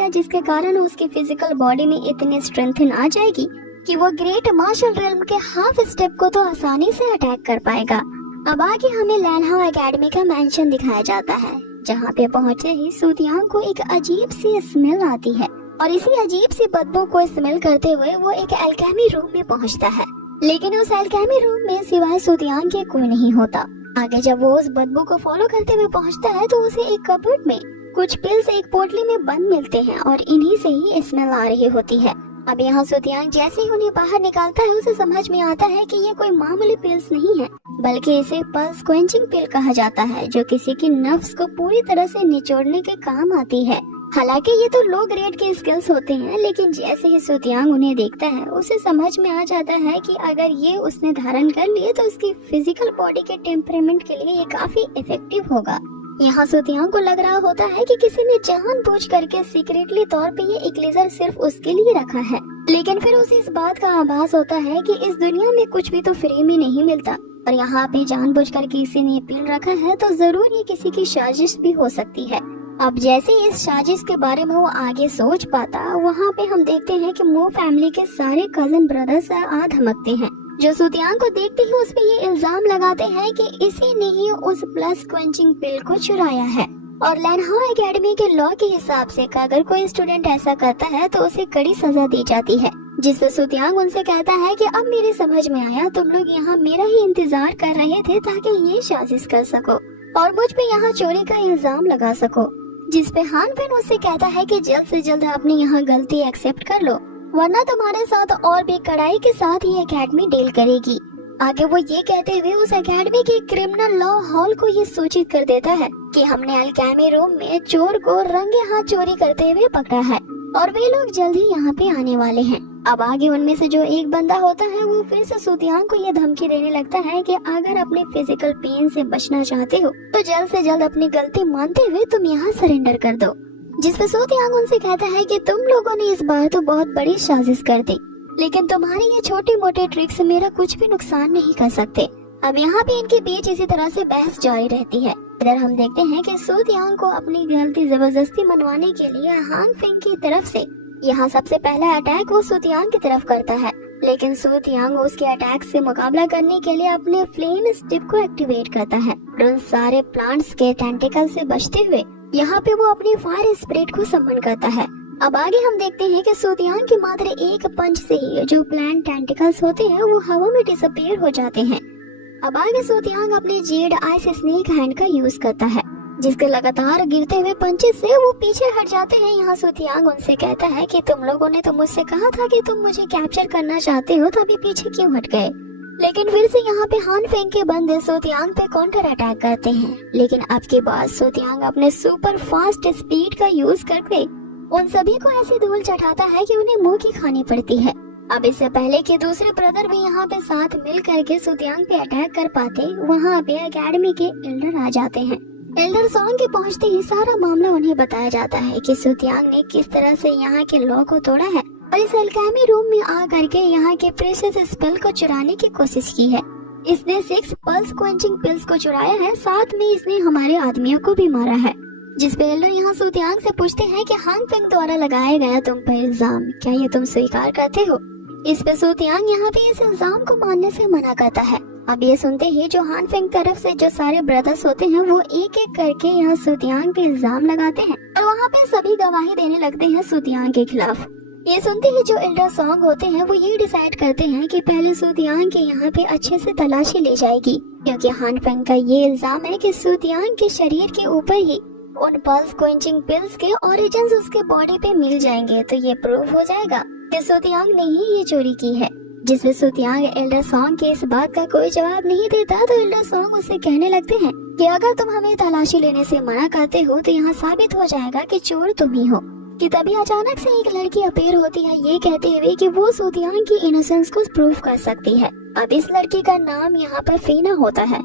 जिसके कारण उसकी फिजिकल बॉडी में इतनी स्ट्रेंथन आ जाएगी कि वो ग्रेट मार्शल रियल्म के हाफ स्टेप को तो आसानी से अटैक कर पाएगा। अब आगे हमें लैनहाओ एकेडमी का मेंशन दिखाया जाता है, जहाँ पे पहुँचते ही सूतियांग को एक अजीब सी स्मेल आती है और इसी अजीब सी बदबू को स्मेल करते हुए वो एक एल्केमी रूम में पहुँचता है। लेकिन उस एल्केमी रूम में सिवाय सूतियांग के कोई नहीं होता। आगे जब वो उस बदबू को फॉलो करते हुए पहुंचता है तो उसे एक कबर्ड में कुछ पिल्स एक पोटली में बंद मिलते हैं और इन्हीं से ही स्मेल आ रही होती है। अब यहाँ सूतियांग जैसे ही उन्हें बाहर निकालता है उसे समझ में आता है कि ये कोई मामूली पिल्स नहीं है, बल्कि इसे पल्स क्वेंचिंग पिल कहा जाता है, जो किसी की नफ्स को पूरी तरह से निचोड़ने के काम आती है। हालांकि ये तो लो ग्रेड के स्किल्स होते हैं, लेकिन जैसे ही सूतियांग उन्हें देखता है उसे समझ में आ जाता है कि अगर ये उसने धारण कर लिए तो उसकी फिजिकल बॉडी के टेम्परेमेंट के लिए ये काफी इफेक्टिव होगा। यहाँ सूतियांग को लग रहा होता है कि किसी ने जानबूझ करके सीक्रेटली तौर पे ये इक्लेजर सिर्फ उसके लिए रखा है, लेकिन फिर उसे इस बात का आभास होता है कि इस दुनिया में कुछ भी तो फ्री में नहीं मिलता और यहाँ पे जानबूझ कर किसी ने पिल रखा है तो जरूर ये किसी की साजिश भी हो सकती है। अब जैसे इस साजिश के बारे में वो आगे सोच पाता, वहाँ पे हम देखते हैं कि मो फैमिली के सारे कजन ब्रदर्स आ धमकते हैं, जो सूतियांग को देखते ही उस पे ये इल्जाम लगाते हैं कि इसी ने ही उस प्लस क्वेंचिंग पिल को चुराया है। और लैनहाओ एकेडमी के लॉ के हिसाब से अगर कोई स्टूडेंट ऐसा करता है तो उसे कड़ी सजा दी जाती है, जिस पर सूतियांग उनसे कहता है कि अब मेरे समझ में आया, तुम लोग यहाँ मेरा ही इंतजार कर रहे थे ताकि ये साजिश कर सको और मुझ पे यहाँ चोरी का इल्जाम लगा सको। जिस पे हान पेन उससे कहता है कि जल्द से जल्द अपनी यहाँ गलती एक्सेप्ट कर लो, वरना तुम्हारे साथ और भी कड़ाई के साथ ये एकेडमी डील करेगी। आगे वो ये कहते हुए उस एकेडमी के क्रिमिनल लॉ हॉल को ये सूचित कर देता है कि हमने एल्केमी रूम में चोर को रंगे हाथ चोरी करते हुए पकड़ा है और वे लोग जल्द ही यहाँ पे आने वाले हैं। अब आगे उनमें से जो एक बंदा होता है वो फिर से सूतियांग को ये धमकी देने लगता है कि अगर अपने फिजिकल पेन से बचना चाहते हो तो जल्द से जल्द अपनी गलती मानते हुए तुम यहाँ सरेंडर कर दो। जिस पर सूतियांग उनसे कहता है कि तुम लोगों ने इस बार तो बहुत बड़ी साजिश कर दी, लेकिन तुम्हारी ये छोटे मोटे ट्रिक्स मेरा कुछ भी नुकसान नहीं कर सकते। अब यहाँ पे इनके बीच इसी तरह से बहस जारी रहती है। इधर हम देखते हैं कि सूतियांग को अपनी गलती जबरदस्ती मनवाने के लिए हान फेंग की तरफ से यहाँ सबसे पहला अटैक वो सूतियांग की तरफ करता है, लेकिन सूतियांग उसके अटैक से मुकाबला करने के लिए अपने फ्लेम स्टिप को एक्टिवेट करता है। उन सारे प्लांट्स के टेंटिकल से बचते हुए यहाँ पे वो अपनी फायर स्पिरिट को समन करता है। अब आगे हम देखते हैं कि सूतियांग के मात्र एक पंच से ही जो प्लांट टेंटिकल्स होते हैं वो हवा में डिसअपीयर हो जाते हैं। अब आगे सूतियांग अपने जेड आइस स्नेक हैंड का यूज करता है, जिसके लगातार गिरते हुए पंचेस से वो पीछे हट जाते हैं। यहाँ सूतियांग उनसे कहता है कि तुम लोगों ने तो मुझसे कहा था कि तुम मुझे कैप्चर करना चाहते हो, तो अभी पीछे क्यों हट गए। लेकिन फिर से यहाँ पे हान फेंग के बंदे सूतियांग पे काउंटर अटैक करते हैं, लेकिन अब के बाद सूतियांग अपने सुपर फास्ट स्पीड का यूज करके उन सभी को ऐसी धूल चढ़ाता है कि उन्हें मुंह की खानी पड़ती है। अब इससे पहले कि दूसरे ब्रदर भी यहाँ पे साथ मिल करके सूतियांग पे अटैक कर पाते, वहाँ पे एकेडमी के एल्डर आ जाते हैं। एल्डर सॉन्ग के पहुँचते ही सारा मामला उन्हें बताया जाता है कि सूतियांग ने किस तरह से यहाँ के लॉ को तोड़ा है और इस एल्केमी रूम में आ करके यहाँ के प्रेशियस स्पेल को चुराने की कोशिश की है। इसने 6 पल्स क्वेंचिंग पिल्स को चुराया है, साथ में इसने हमारे आदमियों को भी मारा है। जिसपे एल्डर यहाँ सुतियांग से पूछते हैं कि हान फेंग द्वारा लगाया गया तुम पर इल्जाम क्या ये तुम स्वीकार करते हो। इस पे सुतियांग यहाँ पे इस इल्जाम को मानने से मना करता है। अब ये सुनते ही जो हान फेंग तरफ से जो सारे ब्रदर्स होते हैं वो एक एक करके यहाँ सुतियांग पे इल्जाम लगाते हैं और वहाँ पे सभी गवाही देने लगते हैं सुतियांग के खिलाफ। ये सुनते ही जो एल्डर सॉन्ग होते हैं वो ये डिसाइड करते हैं कि पहले सुतियांग के यहाँ पे अच्छे से तलाशी ली जाएगी, क्योंकि हान फेंग का ये इल्जाम है कि सुतियांग के शरीर के ऊपर ही उन पल्स क्वेंचिंग पिल्स के ओरिजिन्स उसके बॉडी पे मिल जाएंगे, तो ये प्रूव हो जाएगा कि सुतियांग ने ही ये चोरी की है। जिसमें सुतियांग एल्डर सॉन्ग के इस बात का कोई जवाब नहीं देता तो एल्डर सॉन्ग उससे कहने लगते हैं कि अगर तुम हमें तलाशी लेने से मना करते हो तो यहाँ साबित हो जाएगा कि चोर तुम ही हो। कि तभी अचानक से एक लड़की अपीयर होती है ये कहते हुए कि वो सुतियांग की इनोसेंस को प्रूव कर सकती है। अब इस लड़की का नाम यहाँ पर फीना होता है।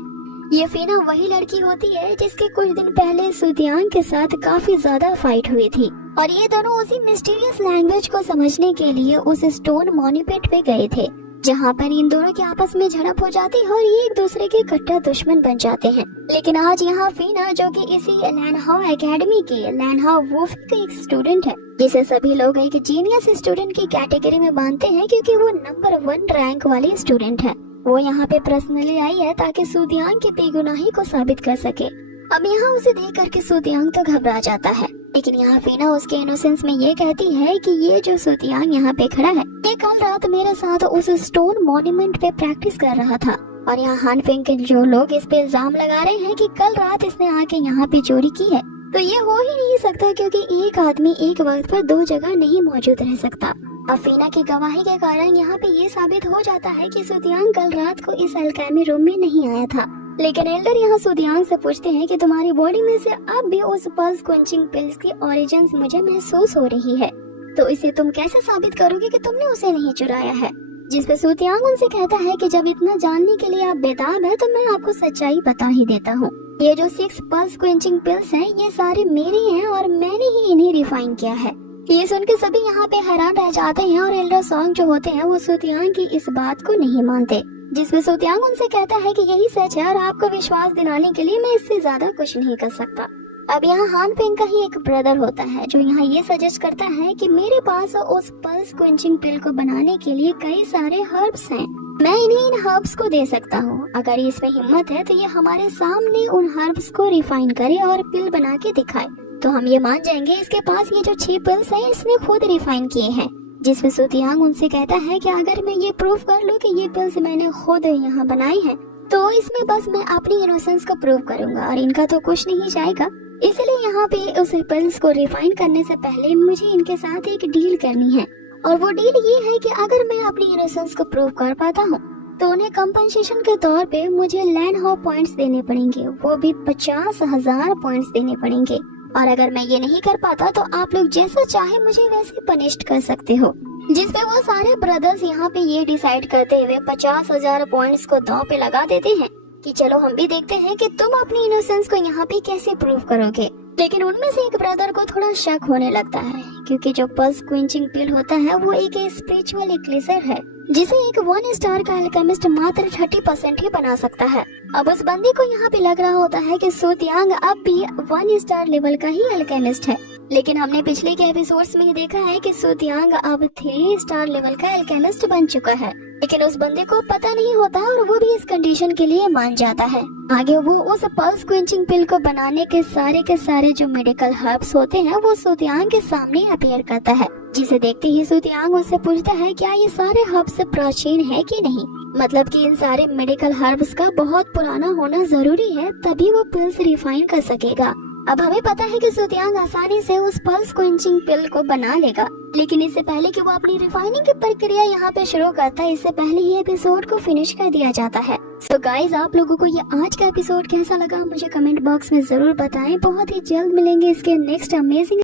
ये फीना वही लड़की होती है जिसके कुछ दिन पहले सुतियांग के साथ काफी ज्यादा फाइट हुई थी और ये दोनों उसी मिस्टीरियस लैंग्वेज को समझने के लिए उस स्टोन मॉन्यूमेंट पे गए थे, जहाँ पर इन दोनों के आपस में झड़प हो जाती है और ये एक दूसरे के कट्टर दुश्मन बन जाते हैं। लेकिन आज यहाँ फीना जो कि इसी लैनहाओ एकेडमी के लैनहाओ वुफ के एक स्टूडेंट है, जिसे सभी लोग एक जीनियस स्टूडेंट की कैटेगरी में मानते हैं क्योंकि वो नंबर 1 रैंक वाली स्टूडेंट है। वो यहाँ पे पर्सनली आई है ताकि सुतियांग की बेगुनाही को साबित कर सके। अब यहाँ उसे देख करके सुतियांग तो घबरा जाता है, लेकिन यहाँ फीना उसके इनोसेंस में ये कहती है कि ये जो सुतियांग यहाँ पे खड़ा है ये कल रात मेरे साथ उस स्टोन मॉन्यूमेंट पे प्रैक्टिस कर रहा था और यहाँ हान फेंग के जो लोग इस पे इल्जाम लगा रहे हैं कि कल रात इसने आके यहाँ पे चोरी की है, तो ये हो ही नहीं सकता क्योंकि एक आदमी एक वक्त पर 2 जगह नहीं मौजूद रह सकता। अब फीना की गवाही के कारण यहाँ पे ये साबित हो जाता है कि सुतियांग कल रात को इस अल्केमी रूम में नहीं आया था। लेकिन एल्डर यहाँ सुतियांग से पूछते हैं कि तुम्हारी बॉडी में से अब भी उस पल्स क्वेंचिंग पिल्स की ओरिजिन्स मुझे महसूस हो रही है, तो इसे तुम कैसे साबित करोगे कि तुमने उसे नहीं चुराया है। जिसपे सुतियांग उनसे कहता है कि जब इतना जानने के लिए आप बेताब है तो मैं आपको सच्चाई बता ही देता हूँ। ये जो 6 पल्स क्वेंचिंग पिल्स हैं ये सारे मेरे हैं और मैंने ही इन्हें रिफाइन किया है। ये सुन के सभी यहाँ पे हैरान रह जाते हैं और एल्डर सॉन्ग जो होते हैं वो सुतियांग की इस बात को नहीं मानते। जिसमें सुतियांग उनसे कहता है कि यही सच है और आपको विश्वास दिलाने के लिए मैं इससे ज्यादा कुछ नहीं कर सकता। अब यहाँ हान फेंग का ही एक ब्रदर होता है जो यहाँ ये सजेस्ट करता है कि मेरे पास उस पल्स क्वेंचिंग पिल को बनाने के लिए कई सारे हर्ब्स हैं, मैं इन्हें इन हर्ब्स को दे सकता हूँ। अगर इसमें हिम्मत है तो ये हमारे सामने उन हर्ब्स को रिफाइन करे और पिल बना के दिखाए, तो हम ये मान जाएंगे इसके पास ये जो 6 पिल्स हैं इसने खुद रिफाइन किए हैं। जिसमें सुतियांग उनसे कहता है कि अगर मैं ये प्रूफ कर लूँ कि ये पिल्स मैंने खुद यहाँ बनाई हैं, तो इसमें बस मैं अपनी इनोसेंस को प्रूव करूंगा और इनका तो कुछ नहीं जाएगा। इसलिए यहाँ पे उस पिल्स को रिफाइन करने से पहले मुझे इनके साथ एक डील करनी है और वो डील ये है कि अगर मैं अपनी इनोसेंस को प्रूव कर पाता हूँ तो उन्हें कंपनसेशन के तौर पे मुझे लैनहाओ पॉइंट्स देने पड़ेंगे, वो भी 50,000 पॉइंट्स देने पड़ेंगे। और अगर मैं ये नहीं कर पाता तो आप लोग जैसा चाहे मुझे वैसे पनिश्ड कर सकते हो। जिसपे वो सारे ब्रदर्स यहाँ पे ये डिसाइड करते हुए 50,000 पॉइंट्स को दांव पे लगा देते हैं कि चलो हम भी देखते हैं कि तुम अपनी इनोसेंस को यहाँ पे कैसे प्रूव करोगे। लेकिन उनमें से एक ब्रदर को थोड़ा शक होने लगता है क्योंकि जो पल्स क्वेंचिंग पिल होता है वो एक स्पिरिचुअल इक्लिसर है जिसे एक 1 स्टार का अल्केमिस्ट मात्र 30% ही बना सकता है। अब उस बंदे को यहाँ पे लग रहा होता है कि सुतियांग अब भी 1 स्टार लेवल का ही अल्केमिस्ट है, लेकिन हमने पिछले के एपिसोड्स में ही देखा है कि सुतियांग अब 3 स्टार लेवल का अल्केमिस्ट बन चुका है। लेकिन उस बंदे को पता नहीं होता और वो भी इस कंडीशन के लिए मान जाता है। आगे वो उस पल्स क्वेंचिंग पिल को बनाने के सारे जो मेडिकल हर्ब्स होते हैं वो सुतियांग के सामने अपीयर करता है, जिसे देखते ही सुतियांग उससे पूछता है क्या ये सारे हर्ब्स प्राचीन है कि नहीं, मतलब कि इन सारे मेडिकल हर्ब्स का बहुत पुराना होना जरूरी है तभी वो पिल्स रिफाइन कर सकेगा। अब हमें पता है कि सुतियांग आसानी से उस पल्स क्वेंचिंग पिल को बना लेगा, लेकिन इससे पहले कि वो अपनी रिफाइनिंग की प्रक्रिया यहाँ पे शुरू करता है इससे पहले ही एपिसोड को फिनिश कर दिया जाता है। सो गाइज, आप लोगों को ये आज का एपिसोड कैसा लगा मुझे कमेंट बॉक्स में जरूर बताएं। बहुत ही जल्द मिलेंगे इसके नेक्स्ट अमेजिंग